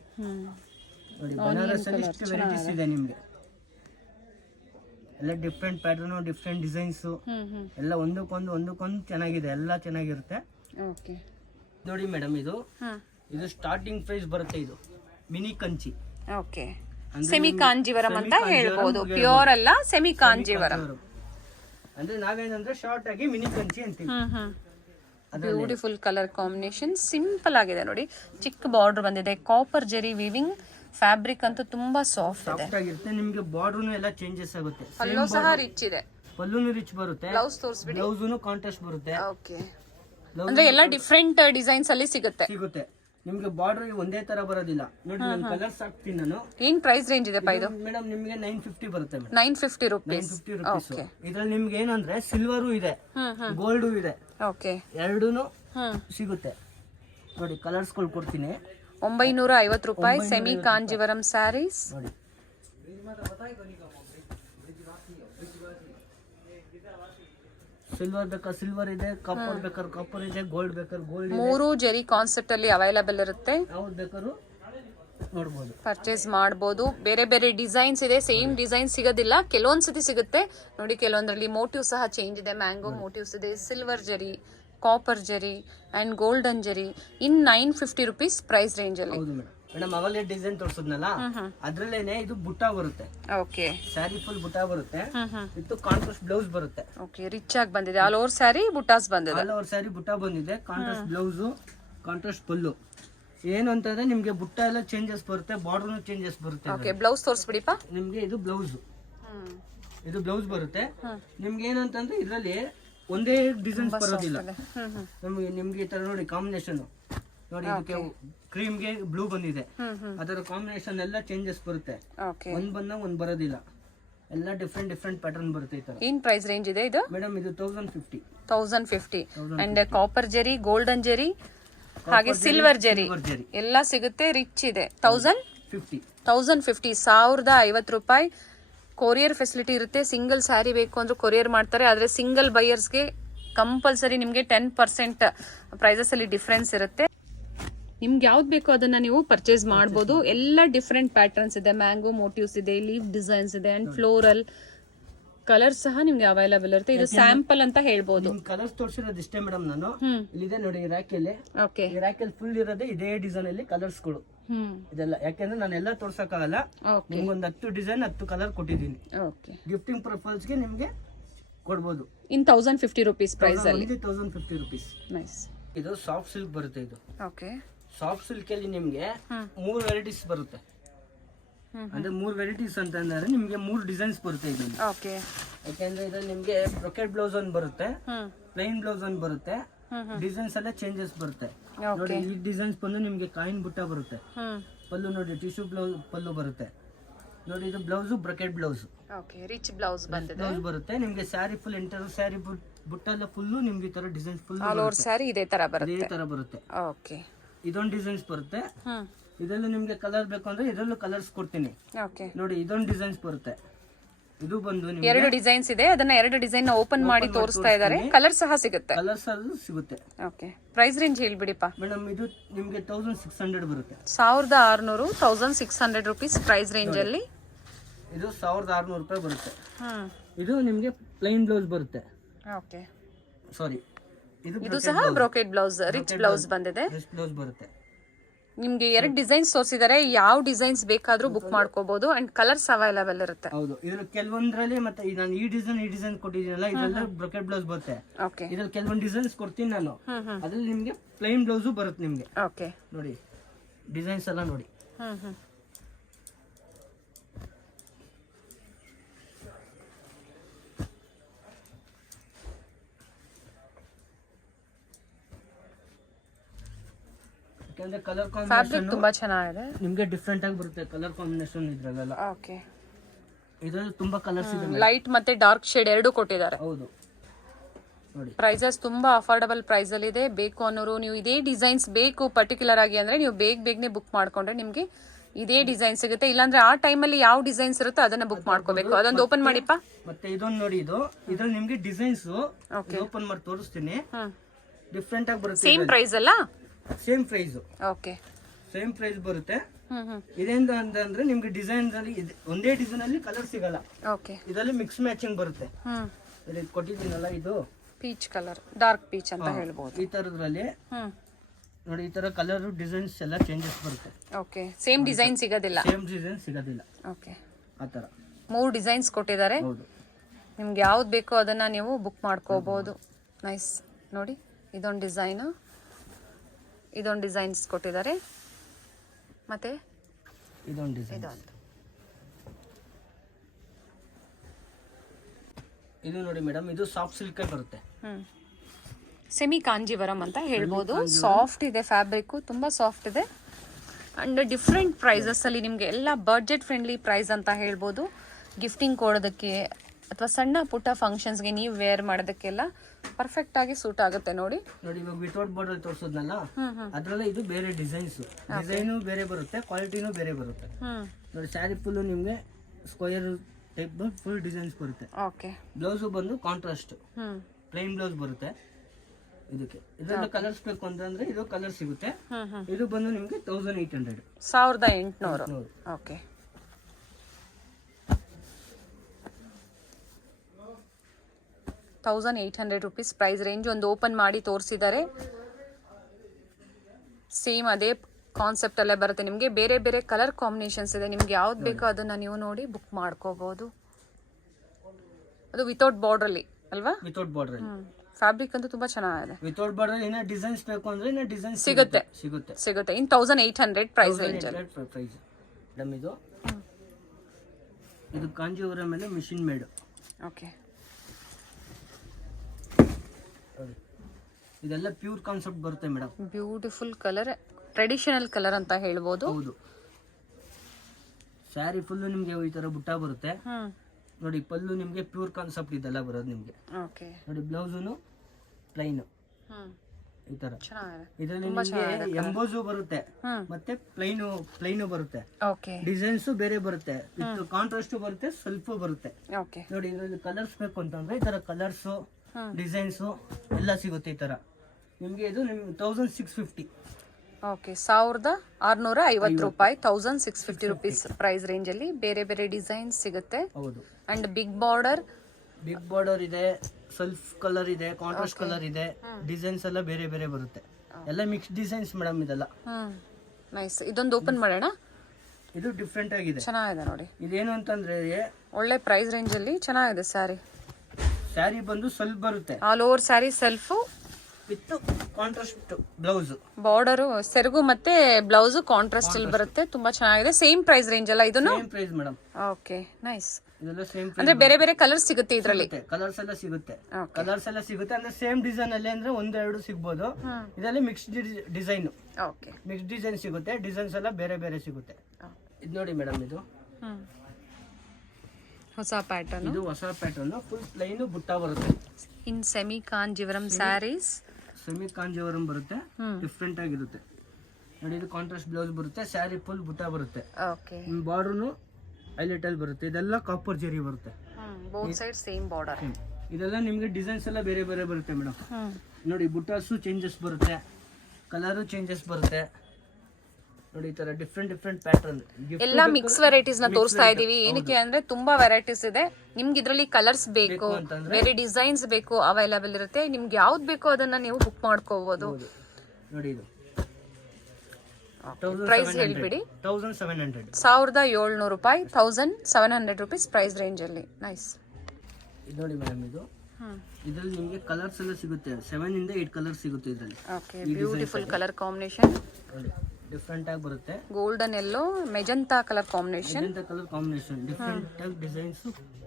ಬನಾರಸ್ ಅಲ್ಲಿ ಇಷ್ಟು ವೆರೈಟೀಸ್ ಇದೆ ನಿಮ್ಗೆ, ಎಲ್ಲ ಡಿಫ್ರೆಂಟ್ ಪ್ಯಾಟರ್ನ್, ಡಿಫ್ರೆಂಟ್ ಡಿಸೈನ್ಸ್, ಎಲ್ಲ ಒಂದಕ್ಕೊಂದು ಚೆನ್ನಾಗಿದೆ, ಎಲ್ಲ ಚೆನ್ನಾಗಿರುತ್ತೆ. ನೋಡಿ ಮೇಡಮ್, ಇದು ಸ್ಟಾರ್ಟಿಂಗ್ ಪ್ರೈಸ್ ಬರುತ್ತೆ. ಇದು ಮಿನಿ ಕಂಚಿ, ಸೆಮಿ ಕಾಂಜೀವರಂ ಅಂತ ಹೇಳ್ಬೋದು. ಪ್ಯೂರ್ ಅಲ್ಲ, ಸೆಮಿ ಕಾಂಜೀವರಂ ಅಂದ್ರೆ ನಾವೇನಂದ್ರೆ ಶಾರ್ಟ್ ಆಗಿ ಮಿನಿ ಕಂಚಿ ಅಂತೀವಿ. ಬ್ಯೂಟಿಫುಲ್ ಕಲರ್ ಕಾಂಬಿನೇಷನ್, ಸಿಂಪಲ್ ಆಗಿದೆ ನೋಡಿ. ಚಿಕ್ಕ ಬಾರ್ಡರ್ ಬಂದಿದೆ, ಕಾಪರ್ ಜೆರಿ ವೀವಿಂಗ್. ಫ್ಯಾಬ್ರಿಕ್ ಅಂತೂ ತುಂಬಾ ಸಾಫ್ಟ್ ಆಗಿರುತ್ತೆ. ನಿಮ್ಗೆ ಬಾರ್ಡರ್ ಎಲ್ಲ ಚೇಂಜಸ್ ಆಗುತ್ತೆ. ಪಲ್ಲು ಸಹ ರಿಚ್ ಇದೆ, ಪಲ್ಲುನು ರಿಚ್ ಬರುತ್ತೆ. ಬ್ಲೌಸ್ ತೋರಿಸ್ಬಿಡಿ. ಬ್ಲೌಸ್ನು ಕಾಂಟ್ರಾಸ್ಟ್ ಬರುತ್ತೆ. ಅಂದ್ರೆ ಎಲ್ಲ ಡಿಫ್ರೆಂಟ್ ಡಿಸೈನ್ಸ್ ಅಲ್ಲಿ ಸಿಗುತ್ತೆ. ನಿಮ್ಗೆ ಬಾರ್ಡರ್ ಒಂದೇ ತರ ಬರೋದಿಲ್ಲ. ನೋಡಿ ನಾನು ಕಲರ್ಸ್ ಹಾಕ್ತೀನಿ ನಾನು. ಏನ್ ಪ್ರೈಸ್ ರೇಂಜ್ ಇದೆ ಇದು? ಮೇಡಮ್ ನಿಮ್ಗೆ 950 ಬರುತ್ತೆ. 950 ರೂಪೀಸ್. ಇದ್ರಲ್ಲಿ ನಿಮ್ಗೆ ಏನಂದ್ರೆ ಸಿಲ್ವರು ಇದೆ, ಗೋಲ್ಡು ಇದೆ, ಎರಡೂನು ಸಿಗುತ್ತೆ. ನೋಡಿ ಕಲರ್ಸ್ ಗಳು ಕೊಡ್ತೀನಿ. 950 ರೂಪಾಯಿ ಸೆಮಿ ಕಾಂಜೀವರಂ ಸ್ಯಾರೀಸ್. ನೋಡಿ ಸಿಲ್ವರ್ ಬೇಕಾ ಸಿಲ್ವರ್ ಇದೆ, ಕಾಪರ್ ಬೇಕಾದ್ರೆ ಕಾಪರ್ ಇದೆ, ಗೋಲ್ಡ್ ಬೇಕಾದ್ರೆ ಗೋಲ್ಡ್ ಇದೆ. 3 ಜೆರಿ ಕಾನ್ಸೆಪ್ಟ್ ಅಲ್ಲಿ ಅವೈಲೇಬಲ್ ಇರುತ್ತೆ. ಯಾವ್ದು ಬೇಕಾದ್ರೂ ನೋಡಬಹುದು, ಪರ್ಚೇಸ್ ಮಾಡಬಹುದು. ಬೇರೆ ಬೇರೆ ಡಿಸೈನ್ಸ್ ಇದೆ, ಸೇಮ್ ಡಿಸೈನ್ ಸಿಗೋದಿಲ್ಲ. ಕೆಲವೊಂದ್ಸತಿ ಸಿಗುತ್ತೆ ನೋಡಿ. ಕೆಲವೊಂದ್ರಲ್ಲಿ ಮೋಟಿವ್ ಸಹ ಚೇಂಜ್ ಇದೆ. ಮ್ಯಾಂಗೋ ಮೋಟಿವ್ಸ್ ಇದೆ, silver zari, copper zari and golden zari. In 950 rupees price range ಅಲ್ಲಿ. ಹೌದು ಮೇಡಮ್, ಅವಲೇ ಡಿಸೈನ್ ತೋರಿಸಿದ್ನಲ್ಲ ಅದ್ರಲ್ಲೇನೆ ಇದು ಬುಟ್ಟ ಬರುತ್ತೆ. ಸ್ಯಾರಿ ಫುಲ್ ಬುಟ್ಟ ಬರುತ್ತೆ. ಇದು ಕಾಂಟ್ರಾಸ್ಟ್ ಬ್ಲೌಸ್ ಬರುತ್ತೆ. ರಿಚ್ ಆಗಿ ಬಂದಿದೆ. ಆಲ್ ಓವರ್ ಸ್ಯಾರಿ ಬುಟ್ಟಾಸ್ ಬಂದಿದೆ. ಆಲ್ ಓವರ್ ಸ್ಯಾರಿ ಬುಟ್ಟ ಬಂದಿದೆ. ಕಾಂಟ್ರಾಸ್ಟ್ ಬ್ಲೌಸ್, ಕಾಂಟ್ರಾಸ್ಟ್ ಪಲ್ಲು. ಏನು ಅಂತಂದ್ರೆ ನಿಮ್ಗೆ ಬುಟ್ಟ ಎಲ್ಲ ಚೇಂಜಸ್ ಬರುತ್ತೆ, ಬಾರ್ಡರ್ನು ಚೇಂಜಸ್ ಬರುತ್ತೆ. ಬ್ಲೌಸ್ ತೋರಿಸ್ಬಿಡಿಪ್ಪ. ನಿಮ್ಗೆ ಇದು ಬ್ಲೌಸ್, ಇದು ಬ್ಲೌಸ್ ಬರುತ್ತೆ. ನಿಮ್ಗೆ ಏನು ಅಂತಂದ್ರೆ ಇದರಲ್ಲಿ ಒಂದೇ ಡಿಸೈನ್ಸ್ ಬರೋದಿಲ್ಲ. ನಿಮ್ಗೆ ಈ ತರ ನೋಡಿ ಕಾಂಬಿನೇಷನ್ ನೋಡಿ. ಇದಕ್ಕೆ ಕ್ರೀಮ್ಗೆ ಬ್ಲೂ ಬಂದಿದೆ, ಅದರ ಕಾಂಬಿನೇಷನ್ ಎಲ್ಲ ಚೇಂಜಸ್ ಬರುತ್ತೆ. ಒಂದ್ ಬಂದ ಒಂದ್ ಬರೋದಿಲ್ಲ, ಎಲ್ಲ ಡಿಫ್ರೆಂಟ್ ಡಿಫ್ರೆಂಟ್ ಪ್ಯಾಟರ್ನ್ ಬರುತ್ತೆ. ಈ ತರ. ಏನ್ ಪ್ರೈಸ್ ರೇಂಜ್ ಇದೆ ಇದು? ಮೇಡಮ್ ಇದು 1050. 1050 and copper Jerry, golden Jerry ಹಾಗೆ ಸಿಲ್ವರ್ ಜೆರಿ ಎಲ್ಲ ಸಿಗುತ್ತೆ. ರಿಚ್ ಇದೆ. 1050 1050 ರೂಪಾಯಿ. ಕೊರಿಯರ್ ಫೆಸಿಲಿಟಿ ಇರುತ್ತೆ. ಸಿಂಗಲ್ ಸ್ಯಾರಿ ಬೇಕು ಅಂದ್ರೆ ಕೊರಿಯರ್ ಮಾಡ್ತಾರೆ. ಆದ್ರೆ ಸಿಂಗಲ್ ಬೈಯರ್ಸ್ಗೆ ಕಂಪಲ್ಸರಿ ನಿಮಗೆ 10% ಪ್ರೈಸಸ್ ಅಲ್ಲಿ ಡಿಫ್ರೆನ್ಸ್ ಇರುತ್ತೆ. ನಿಮ್ಗೆ ಯಾವ್ದು ಬೇಕೋ ಅದನ್ನ ನೀವು ಪರ್ಚೇಸ್ ಮಾಡ್ಬೋದು. ಎಲ್ಲ ಡಿಫ್ರೆಂಟ್ ಪ್ಯಾಟರ್ನ್ಸ್ ಇದೆ, ಮ್ಯಾಂಗೋ ಮೋಟಿವ್ಸ್ ಇದೆ, ಲೀಫ್ ಡಿಸೈನ್ಸ್ ಇದೆ ಅಂಡ್ ಫ್ಲೋರಲ್ ಕಲರ್ ಸಹ ನಿಮ್ಗೆ ಅವೈಲಬಲ್ ಇರುತ್ತೆ. ಇದು ಸ್ಯಾಂಪಲ್ ಅಂತ ಹೇಳ್ಬೋದು. ಕಲರ್ಸ್ ತೋರಿಸಿರೋದು ಇಷ್ಟೇ ಮೇಡಮ್. ನಾನು ಇಲ್ಲಿದೆ ನೋಡಿ ರ್ಯಾಕಲ್ಲಿ. ಓಕೆ, ಈ ರ್ಯಾಕಲ್ಲಿ ಫುಲ್ ಇರೋದೇ ಇದೇ ಡಿಸೈನ್ ಅಲ್ಲಿ ಕಲರ್ಸ್ಗಳು ಇದೆಲ್ಲ. ಯಾಕೆಂದ್ರೆ ನಾನು ಎಲ್ಲ ತೋರ್ಸಕ್ಕಾಗಲ್ಲ. ನಿಮ್ಗೊಂದು 10 ಡಿಸೈನ್ 10 ಕಲರ್ ಕೊಟ್ಟಿದ್ದೀನಿ. ಓಕೆ, ಗಿಫ್ಟಿಂಗ್ ಪರ್ಪಸ್ಗೆ ನಿಮ್ಗೆ ಕೊಡ್ಬೋದು. ಇನ್ 1050 rupees ಪ್ರೈಸ್ ಅಲ್ಲಿ. 1050 rupees. ನೈಸ್. ಇದು ಸಾಫ್ಟ್ ಸಿಲ್ಕ್ ಬರುತ್ತೆ. ಇದು ಓಕೆ, ಸಾಫ್ಟ್ ಸಿಲ್ಕ್ ಅಲ್ಲಿ ನಿಮ್ಗೆ 3 ವೆರೈಟೀಸ್ ಬರುತ್ತೆ. ಅಂದ್ರೆ 3 ವೆರೈಟೀಸ್ ಅಂತಂದ್ರೆ ನಿಮ್ಗೆ 3 ಡಿಸೈನ್ಸ್ ಬರುತ್ತೆ ಇದರಲ್ಲಿ. ಓಕೆ, ಯಾಕೆಂದ್ರೆ ಇದ್ರಲ್ಲಿ ನಿಮ್ಗೆ ಬ್ರೊಕೆಟ್ ಬ್ಲೌಸ್ ಒಂದು ಬರುತ್ತೆ, ಪ್ಲೈನ್ ಬ್ಲೌಸ್ ಒಂದು ಬರುತ್ತೆ, ಡಿಸೈನ್ಸ್ ಎಲ್ಲ ಚೇಂಜಸ್ ಬರುತ್ತೆ. ನೋಡಿ ಈ ಡಿಸೈನ್ಸ್ ಬಂದು ನಿಮ್ಗೆ ಕಾಯಿನ್ ಬುಟ್ಟ ಬರುತ್ತೆ. ಪಲ್ಲು ನೋಡಿ ಟಿಶ್ಯೂ ಬ್ಲೌಸ್ ಪಲ್ಲು ಬರುತ್ತೆ. ನೋಡಿ ಇದು blouse brocade blouse. Okay, rich blouse ಬಂದಿದೆ. ಬ್ಲೌಸ್ ಬರುತ್ತೆ ನಿಮ್ಗೆ. ಸ್ಯಾರಿ ಫುಲ್ ಎಂಟರ್ ಸ್ಯಾರಿ ಬುಟ್ಟ ಎಲ್ಲ ಫುಲ್ಲು ನಿಮ್ಗೆ ಈ ತರ designs full all over sari ಇದೇ ತರ ಬರುತ್ತೆ. ಇದೇ ತರ ಬರುತ್ತೆ. ಓಕೆ, ಇದೊಂದು ಡಿಸೈನ್ಸ್ ಬರುತ್ತೆ. ಇದರಲ್ಲೂ ನಿಮ್ಗೆ ಕಲರ್ ಬೇಕು ಅಂದ್ರೆ ಇದರಲ್ಲೂ ಕಲರ್ಸ್ ಕೊಡ್ತೀನಿ. ಓಕೆ, ನೋಡಿ ಇದೊಂದು ಡಿಸೈನ್ಸ್ ಬರುತ್ತೆ. ಇದು ಬಂದು ನಿಮ್ಗೆ 2 ಡಿಸೈನ್ಸ್ ಇದೆ. ಅದನ್ನ 2 ಡಿಸೈನ್ ಓಪನ್ ಮಾಡಿ ತೋರಿಸ್ತಾ ಇದ್ದಾರೆ. ಕಲರ್ ಸಹ ಸಿಗುತ್ತೆ. ಕಲರ್ಸ್ ಅದು ಸಿಗುತ್ತೆ. ಓಕೆ, ಪ್ರೈಸ್ ರೇಂಜ್ ಹೇಳ್ಬಿಡಿಪ್ಪ ಮೇಡಮ್. ಇದು ನಿಮ್ಗೆ 1600 ಬರುತ್ತೆ. 1600 1600 rupees ಪ್ರೈಸ್ ರೇಂಜ್ ಅಲ್ಲಿ. ಇದು 1600 ರೂಪಾಯಿ ಬರುತ್ತೆ. ಇದು ನಿಮ್ಗೆ ಪ್ಲೈನ್ ಬ್ಲೌಸ್ ಬರುತ್ತೆ. ಓಕೆ, ಸಾರಿ, ಇದು ಸಹ ಬ್ರೋಕೆಟ್ ಬ್ಲೌಸ್, ರಿಚ್ ಬ್ಲೌಸ್ ಬಂದಿದೆ. ರಿಚ್ ಬ್ಲೌಸ್ ಬರುತ್ತೆ. ನಿಮ್ಗೆ 2 ಡಿಸೈನ್ಸ್ ತೋರಿಸಿದ್ದಾರೆ. ಯಾವ ಡಿಸೈನ್ಸ್ ಬೇಕಾದ್ರೂ ಬುಕ್ ಮಾಡ್ಕೋಬಹುದು ಅಂಡ್ ಕಲರ್ಸ್ ಅವೈಲೇಬಲ್ ಇರುತ್ತೆ. ಹೌದು, ಇದ್ರ ಕೆಲವೊಂದ್ರಲ್ಲಿ ಮತ್ತೆ ನಾನು ಈ ಡಿಸೈನ್ ಕೊಟ್ಟಿದ್ದೀನಲ್ಲ, ಇದೆಲ್ಲ ಬ್ರೊಕೆಟ್ ಬ್ಲೌಸ್ ಬರುತ್ತೆ. ಓಕೆ, ಇದ್ರಲ್ಲಿ ಕೆಲವೊಂದು ಡಿಸೈನ್ಸ್ ಕೊಡ್ತೀನಿ ನಾನು. ಅದ್ರಲ್ಲಿ ನಿಮ್ಗೆ ಪ್ಲೈನ್ ಬ್ಲೌಸು ಬರುತ್ತೆ ನಿಮ್ಗೆ. ಓಕೆ, ನೋಡಿ ಡಿಸೈನ್ಸ್ ಎಲ್ಲ ನೋಡಿ. ಯಾಕಂದ್ರೆ ಕಲರ್ ಫ್ಯಾಬ್ರಿಕ್ ತುಂಬಾ ಚೆನ್ನಾಗಿದೆ. ನಿಮ್ಗೆ ಡಿಫ್ರೆಂಟ್ ಆಗಿ ಬರುತ್ತೆ ಕಲರ್ ಕಾಂಬಿನೇಷನ್ ಇದ್ರಲ್ಲ. ಓಕೆ, ಇದ್ರಲ್ಲಿ ತುಂಬಾ ಕಲರ್ಸ್ ಇದೆ. ಲೈಟ್ ಮತ್ತೆ ಡಾರ್ಕ್ ಶೇಡ್ ಎರಡು ಕೊಟ್ಟಿದ್ದಾರೆ. ಹೌದು ನೋಡಿ. ಪ್ರೈಸಸ್ ತುಂಬಾ ಅಫೋರ್ಡಬಲ್ ಪ್ರೈಸ್ ಅಲ್ಲಿ ಇದೆ. ಬೇಕು ಅನ್ನೋರು ನೀವು ಇದೇ ಡಿಸೈನ್ಸ್ ಬೇಕು ಪರ್ಟಿಕ್ಯುಲರ್ ಆಗಿ ಅಂದ್ರೆ ನೀವು ಬೇಗನೆ ಬುಕ್ ಮಾಡ್ಕೊಂಡ್ರೆ ನಿಮ್ಗೆ ಇದೇ ಡಿಸೈನ್ ಸಿಗುತ್ತೆ. ಇಲ್ಲಾಂದ್ರೆ ಆ ಟೈಮಲ್ಲಿ ಯಾವ ಡಿಸೈನ್ಸ್ ಇರುತ್ತೋ ಅದನ್ನ ಬುಕ್ ಮಾಡ್ಕೋಬೇಕು. ಅದೊಂದು ಓಪನ್ ಮಾಡಿಪ್ಪ. ಮತ್ತೆ ಇದೊಂದು ನೋಡಿ, ಇದ್ರಲ್ಲಿ ನಿಮ್ಗೆ ಡಿಸೈನ್ಸ್ ಓಪನ್ ಮಾಡಿ ತೋರಿಸ್ತೀನಿ. ಡಿಫ್ರೆಂಟ್ ಆಗಿ ಬರುತ್ತೆ. ಸೇಮ್ ಪ್ರೈಸ್ ಅಲ್ಲ? Same price. Okay, same price ಬರುತ್ತೆ. ಇದೆಂತ ಅಂತಂದ್ರೆ ನಿಮ್ಗೆ ಡಿಸೈನ್ ಅಲ್ಲಿ ಒಂದೇ ಡಿಸೈನ್ ಅಲ್ಲಿ ಕಲರ್ ಸಿಗಲ್ಲ. ಓಕೆ, ಇದರಲ್ಲಿ ಮಿಕ್ಸ್ ಮ್ಯಾಚಿಂಗ್ ಬರುತ್ತೆ. ಕೊಟ್ಟಿದ್ದೀನಲ್ಲ, ಇದು ಪೀಚ್ ಕಲರ್, ಡಾರ್ಕ್ ಪೀಚ್ ಅಂತ ಹೇಳ್ಬೋದು. ಈ ತರದ್ರಲ್ಲಿ ನೋಡಿ ಈ ತರ ಕಲರ್ ಡಿಸೈನ್ಸ್ ಎಲ್ಲ ಚೇಂಜಸ್ ಬರುತ್ತೆ. ಓಕೆ, ಸೇಮ್ ಡಿಸೈನ್ ಸಿಗೋದಿಲ್ಲ. ಸೇಮ್ ಡಿಸೈನ್ ಸಿಗೋದಿಲ್ಲ. ಓಕೆ, ಆ ತರ 3 ಡಿಸೈನ್ಸ್ ಕೊಟ್ಟಿದ್ದಾರೆ. ಹೌದು, ನಿಮ್ಗೆ ಯಾವ್ದು ಬೇಕೋ ಅದನ್ನ ನೀವು ಬುಕ್ ಮಾಡ್ಕೋಬಹುದು. ನೈಸ್. ನೋಡಿ ಇದೊಂದು ಡಿಸೈನ್ಸ್ ಕೊಟ್ಟಿದ್ದಾರೆ. ಮತ್ತೆ ಇದೊಂದು ಡಿಸೈನ್. ಇದು ನೋಡಿ ಮೇಡಮ್, ಇದು ಸಾಫ್ಟ್ ಸಿಲ್ಕ್ ಬರುತ್ತೆ. ಸೆಮಿ ಕಾಂಜೀವರಂ ಅಂತ ಹೇಳ್ಬೋದು. ಸಾಫ್ಟ್ ಇದೆ, ಫ್ಯಾಬ್ರಿಕ್ ತುಂಬಾ ಸಾಫ್ಟ್ ಇದೆ ಅಂಡ್ ಡಿಫ್ರೆಂಟ್ ಪ್ರೈಸಸ್ ಅಲ್ಲಿ ನಿಮ್ಗೆ ಎಲ್ಲ ಬಡ್ಜೆಟ್ ಫ್ರೆಂಡ್ಲಿ ಪ್ರೈಸ್ ಅಂತ ಹೇಳ್ಬೋದು. ಗಿಫ್ಟಿಂಗ್ ಕೊಡೋದಕ್ಕೆ ಅಥವಾ ಸಣ್ಣ ಪುಟ್ಟ ಫಂಕ್ಷನ್ಸ್ಗೆ ನೀವು ವೇರ್ ಮಾಡೋದಕ್ಕೆಲ್ಲ ಪರ್ಫೆಕ್ಟ್ ಆಗಿ ಸೂಟ್ ಆಗುತ್ತೆ. ನೋಡಿ ಇವಾಗ ವಿತೌಟ್ ಬಾರ್ಡರ್ ತೋರಿಸೋದ್ನಲ್ಲ, ಅದ್ರಲ್ಲ ಇದು ಬೇರೆ ಡಿಸೈನ್ಸ್ ಬೇರೆ ಬರುತ್ತೆ, ಕ್ವಾಲಿಟಿನೂ ಬೇರೆ ಬರುತ್ತೆ. ನೋಡಿ ಸ್ಯಾರಿ ಫುಲ್ ನಿಮ್ಗೆ ಸ್ಕ್ವೇರ್ ಟೈಪ್ ಫುಲ್ ಡಿಸೈನ್ಸ್ ಬರುತ್ತೆ. ಓಕೆ, ಬ್ಲೌಸ್ ಬಂದು ಕಾಂಟ್ರಾಸ್ಟ್ ಪ್ಲೈನ್ ಬ್ಲೌಸ್ ಬರುತ್ತೆ. ಇದಕ್ಕೆ ಇದೆಲ್ಲ ಕಲರ್ಸ್ ಬೇಕು ಅಂತಂದ್ರೆ ಇದು ಕಲರ್ ಸಿಗುತ್ತೆ. ಇದು ಬಂದು ನಿಮ್ಗೆ 1800. Okay, 1800 rupees price range. ಒಂದು ಓಪನ್ ಮಾಡಿ ತೋರಿಸಿದ್ದಾರೆ. ಸೇಮ್ ಅದೇ ಕಾನ್ಸೆಪ್ಟ್ ಅಲ್ಲೇ ಬರುತ್ತೆ. ನಿಮಗೆ ಬೇರೆ ಬೇರೆ ಕಲರ್ ಕಾಂಬಿನೇಷನ್ಸ್ ಇದೆ. ನಿಮ್ಗೆ ಯಾವ್ದು ಬೇಕೋ ಅದನ್ನ ನೀವು ನೋಡಿ ಬುಕ್ ಮಾಡ್ಕೋಬಹುದು. ಅದು ವಿತೌಟ್ ಬಾರ್ಡರ್ ಅಲ್ಲಿ ಅಲ್ವಾ? Without border. ಫ್ಯಾಬ್ರಿಕ್ ಅಂತೂ ತುಂಬಾ ಚೆನ್ನಾಗಿದೆ. ವಿತೌಟ್ ಬಾರ್ಡರ್ ಏನೇ ಡಿಸೈನ್ಸ್ ಬೇಕು ಅಂದ್ರೆ ಡಿಸೈನ್ಸ್ ಸಿಗುತ್ತೆ. ಇನ್ 1800 ಪ್ರೈಸ್ ರೇಂಜ್ ಅಲ್ಲಿ. ಇದು ಕಾಂಜೀವರಂ ಮೇಲೆ ಮಿಷಿನ್ ಮೇಡ್. ಓಕೆ, ಇದೆಲ್ಲ ಪ್ಯೂರ್ ಕಾನ್ಸೆಪ್ಟ್ ಬರುತ್ತೆ madam. Beautiful colour, traditional colour ಅಂತ ಹೇಳ್ಬೋದು. ಹೌದು, ಸ್ಯಾರಿ ಫುಲ್ ನಿಮ್ಗೆ ಈ ತರ ಬುಟ್ಟ ಬರುತ್ತೆ. ನೋಡಿ ಪಲ್ಲು ನಿಮ್ಗೆ ಪ್ಯೂರ್ ಕಾನ್ಸೆಪ್ಟ್ ಇದೆಲ್ಲ ಬರೋದು ನಿಮ್ಗೆ. ಓಕೆ, ನೋಡಿ ಬ್ಲೌಸೂನು ಪ್ಲೈನ್ ಈ ತರ. ಇದರಲ್ಲಿ ನಿಮ್ಗೆ ಎಂಬೋಸು ಬರುತ್ತೆ ಮತ್ತೆ ಪ್ಲೈನು ಬರುತ್ತೆ. ಓಕೆ, ಡಿಸೈನ್ಸ್ ಬೇರೆ ಬರುತ್ತೆ, ವಿತ್ ಕಾಂಟ್ರಾಸ್ಟ್ ಬರುತ್ತೆ, ಸ್ವಲ್ಪ ಬರುತ್ತೆ. ಓಕೆ, ನೋಡಿ ಇದರಲ್ಲಿ ಕಲರ್ಸ್ ಬೇಕು ಅಂತಂದ್ರೆ ಈ ತರ ಕಲರ್ಸ್ ಡಿಸೈನ್ಸ್ ಎಲ್ಲ ಸಿಗುತ್ತೆ. ಈ ತರ ನಿಮ್ಗೆ ಇದು 1650. ಓಕೆ 1650 ರೂಪಾಯಿ, 1650 ರುಪೀಸ್ ಪ್ರೈಸ್ ರೇಂಜ್ ಅಲ್ಲಿ ಬೇರೆ ಬೇರೆ ಡಿಸೈನ್ಸ್ ಸಿಗುತ್ತೆ. ಹೌದು. ಅಂಡ್ ಬಿಗ್ ಬಾರ್ಡರ್ ಇದೆ, ಸೆಲ್ಫ್ ಕಲರ್ ಇದೆ, ಕಾಂಟ್ರಾಸ್ಟ್ ಕಲರ್ ಇದೆ, ಡಿಸೈನ್ಸ್ ಎಲ್ಲ ಬೇರೆ ಬೇರೆ ಬರುತ್ತೆ. ಎಲ್ಲ ಮಿಕ್ಸ್ ಡಿಸೈನ್ಸ್ ಮೇಡಮ್ ಇದೆಲ್ಲ. ನೈಸ್. ಇದೊಂದು ಓಪನ್ ಮಾಡೋಣ. ಇದು ಡಿಫ್ರೆಂಟ್ ಆಗಿದೆ, ಚೆನ್ನಾಗಿದೆ ನೋಡಿ. ಇದೇನು ಅಂತಂದ್ರೆ ಒಳ್ಳೆ ಪ್ರೈಸ್ ರೇಂಜ್ ಅಲ್ಲಿ ಚೆನ್ನಾಗಿದೆ ಸ್ಯಾರಿ. ಸ್ಯಾರಿ ಬಂದು ಸ್ವಲ್ಪ ಬರುತ್ತೆ, all over sari self with contrast blouse. Border ಸೆರಗು ಮತ್ತೆ ಬ್ಲೌಸ್ ಕಾಂಟ್ರಾಸ್ಟ್ ಅಲ್ಲಿ ಬರುತ್ತೆ. ತುಂಬಾ ಚೆನ್ನಾಗಿದೆ. ಸೇಮ್ ಪ್ರೈಸ್ ರೇಂಜ್ ಅಲ್ಲ ಇದನ್ನು? Same price madam. Okay nice. ಇದೆಲ್ಲ ಸೇಮ್ ಅಂದ್ರೆ ಬೇರೆ ಬೇರೆ ಕಲರ್ ಸಿಗುತ್ತೆ ಇದರಲ್ಲಿ? ಕಲರ್ಸ್ ಎಲ್ಲ ಸಿಗುತ್ತೆ, ಅಂದ್ರೆ ಸೇಮ್ ಡಿಸೈನ್ ಅಲ್ಲಿ ಅಂದ್ರೆ ಒಂದೆರಡು ಸಿಗ್ಬೋದು. ಇದರಲ್ಲಿ mix design, okay mix design ಸಿಗುತ್ತೆ. ಡಿಸೈನ್ಸ್ ಎಲ್ಲ ಬೇರೆ ಬೇರೆ ಸಿಗುತ್ತೆ. ಇದು ನೋಡಿ ಮೇಡಮ್, ಇದು ಹೊಸ ಪ್ಯಾಟರ್ನ್. ಇದು ಹೊಸ ಪ್ಯಾಟರ್ನ್, ಫುಲ್ ಪ್ಲೈನ್ ಬುಟ್ಟ ಬರುತ್ತೆ. ಇನ್ ಸೆಮಿ ಕಾಂಜೀವರಂ ಸ್ಯಾರೀಸ್, ಸೆಮಿ ಕಾಂಜೀವರಂ ಬರುತ್ತೆ, ಡಿಫ್ರೆಂಟ್ ಆಗಿರುತ್ತೆ ನೋಡಿ. ಇದು ಕಾಂಟ್ರಾಸ್ಟ್ ಬ್ಲೌಸ್ ಬರುತ್ತೆ, ಸ್ಯಾರಿ ಫುಲ್ ಬುಟ್ಟ ಬರುತ್ತೆ. ಓಕೆ. ಬಾರ್ಡರ್ನು ಹೈಲೈಟ್ ಅಲ್ಲಿ ಬರುತ್ತೆ. ಇದೆಲ್ಲ ಕಾಪರ್ ಜರಿ ಬರುತ್ತೆ, ಬೋತ್ ಸೈಡ್ ಸೇಮ್ ಬಾರ್ಡರ್. ಇದೆಲ್ಲ ನಿಮ್ಗೆ ಡಿಸೈನ್ಸ್ ಎಲ್ಲ ಬೇರೆ ಬೇರೆ ಬರುತ್ತೆ ಮೇಡಮ್. ನೋಡಿ ಬುಟ್ಟಾಸು ಚೇಂಜಸ್ ಬರುತ್ತೆ, ಕಲರು ಚೇಂಜಸ್ ಬರುತ್ತೆ ನೋಡಿ. ಈ ತರ ಡಿಫ್ರೆಂಟ್ ಪ್ಯಾಟರ್ನ್ ಎಲ್ಲ ಮಿಕ್ಸ್ ವೆರೈಟೀಸ್ ನ ತೋರಿಸ್ತಾ ಇದೀವಿ. ಏನಕ್ಕೆ ಅಂದ್ರೆ ತುಂಬಾ ವೆರೈಟೀಸ್ ಇದೆ. ನಿಮ್ಗೆ ಇದ್ರಲ್ಲಿ ಕಲರ್ಸ್ ಬೇಕು, ಬೇರೆ ಡಿಸೈನ್ಸ್ ಬೇಕು, ಅವೈಲೇಬಲ್ ಇರುತ್ತೆ. ನಿಮ್ಗೆ ಯಾವ್ದು ಬೇಕೋ ಅದನ್ನ ನೀವು ಬುಕ್ ಮಾಡ್ಕೋಬಹುದು ನೋಡಿ. ಇದು ಪ್ರೈಸ್ ಹೇಳ್ಬಿಡಿ. 1700 ರೂಪಾಯಿ, 1700 ರುಪೀಸ್ ಪ್ರೈಸ್ ರೇಂಜ್ ಅಲ್ಲಿ. ನೈಸ್. ಇದು ನೋಡಿ ಮೇಡಮ್, ಇದು ಇದರಲ್ಲಿ ನಿಮಗೆ ಕಲರ್ಸ್ ಎಲ್ಲ ಸಿಗುತ್ತೆ. 7 ಇಂದ 8 ಕಲರ್ಸ್ ಸಿಗುತ್ತೆ ಇದರಲ್ಲಿ. Okay, beautiful colour combination. ನೋಡಿ ಡಿಫ್ರೆಂಟ್ ಆಗಿ ಬರುತ್ತೆ. Golden yellow magenta colour combination, different ಆಗಿ designs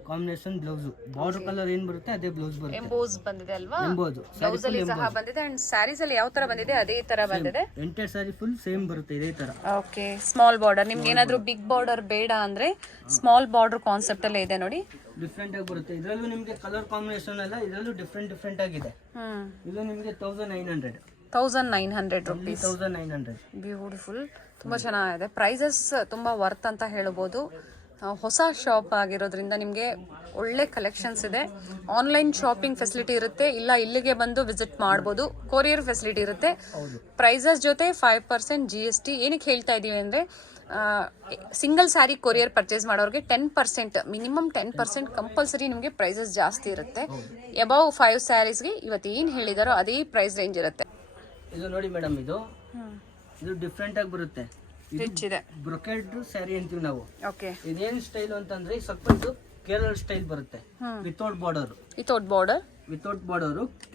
combination. Blouse border colour ಏನ್ ಬರುತ್ತೆ ಅದೇ ಬ್ಲೌಸ್ ಬರುತ್ತೆ. ಎಂಬೋಸ್ ಬಂದಿದೆ ಅಲ್ವಾ? ಎಂಬೋಸ್ ಬ್ಲೌಸ್ ಅಲ್ಲಿ ಸಹ ಬಂದಿದೆ. ಅಂಡ್ ಸ್ಯಾರೀಸ್ ಅಲ್ಲಿ ಯಾವ ತರ ಬಂದಿದೆ ಅದೇ ತರ ಬಂದಿದೆ. ಎಂಟೈರ್ ಸ್ಯಾರಿ ಫುಲ್ ಸೇಮ್ ಬರುತ್ತೆ ಇದೇ ತರ. ಓಕೆ. ಸ್ಮಾಲ್ ಬಾರ್ಡರ್, ನಿಮ್ಗೆ ಏನಾದ್ರೂ ಬಿಗ್ ಬಾರ್ಡರ್ ಬೇಡ ಅಂದ್ರೆ ಸ್ಮಾಲ್ ಬಾರ್ಡರ್ ಕಾನ್ಸೆಪ್ಟ್ ಅಲ್ಲೇ ಇದೆ ನೋಡಿ. ಡಿಫ್ರೆಂಟ್ ಆಗಿ ಬರುತ್ತೆ. ಇದರಲ್ಲೂ ನಿಮ್ಗೆ ಕಲರ್ ಕಾಂಬಿನೇಷನ್ ಎಲ್ಲ ಇದರಲ್ಲೂ ಡಿಫ್ರೆಂಟ್ ಆಗಿದೆ. ಇದು ನಿಮ್ಗೆ 1900 ರುಪೀಸ್. 1900. ಬ್ಯೂಟಿಫುಲ್, ತುಂಬಾ ಚೆನ್ನಾಗಿದೆ. ಪ್ರೈಸಸ್ ತುಂಬಾ ವರ್ತ್ ಅಂತ ಹೇಳ್ಬೋದು. ಹೊಸ ಶಾಪ್ ಆಗಿರೋದ್ರಿಂದ ನಿಮಗೆ ಒಳ್ಳೆ ಕಲೆಕ್ಷನ್ಸ್ ಇದೆ. ಆನ್ಲೈನ್ ಶಾಪಿಂಗ್ ಫೆಸಿಲಿಟಿ ಇರುತ್ತೆ, ಇಲ್ಲ ಇಲ್ಲಿಗೆ ಬಂದು ವಿಸಿಟ್ ಮಾಡ್ಬೋದು. ಕೊರಿಯರ್ ಫೆಸಿಲಿಟಿ ಇರುತ್ತೆ. ಪ್ರೈಸಸ್ ಜೊತೆ 5% GST. ಏನಕ್ಕೆ ಹೇಳ್ತಾ ಇದೀವಿ ಅಂದ್ರೆ ಸಿಂಗಲ್ ಸ್ಯಾರಿ ಕೊರಿಯರ್ ಪರ್ಚೇಸ್ ಮಾಡೋರಿಗೆ 10%, ಮಿನಿಮಮ್ 10% ಕಂಪಲ್ಸರಿ ನಿಮಗೆ ಪ್ರೈಸಸ್ ಜಾಸ್ತಿ ಇರುತ್ತೆ. ಅಬೌವ್ 5 ಸ್ಯಾರೀಸ್ಗೆ ಇವತ್ತು ಏನು ಹೇಳಿದಾರೋ ಅದೇ ಪ್ರೈಸ್ ರೇಂಜ್ ಇರುತ್ತೆ. ಇದು ನೋಡಿ ಮೇಡಮ್, ಇದು ಡಿಫ್ರೆಂಟ್ ಆಗಿ ಬರುತ್ತೆ. ರಿಚ್ ಇದೆ. ಬ್ರೊಕೆಡ್ ಸ್ಯಾರಿ ಅಂತೀವಿ ನಾವು. ಓಕೆ. ಇದೇನ್ ಸ್ಟೈಲ್ ಅಂತಂದ್ರೆ ಸ್ವಲ್ಪ ಇದು ಕೇರಳ ಸ್ಟೈಲ್ ಬರುತ್ತೆ. Without border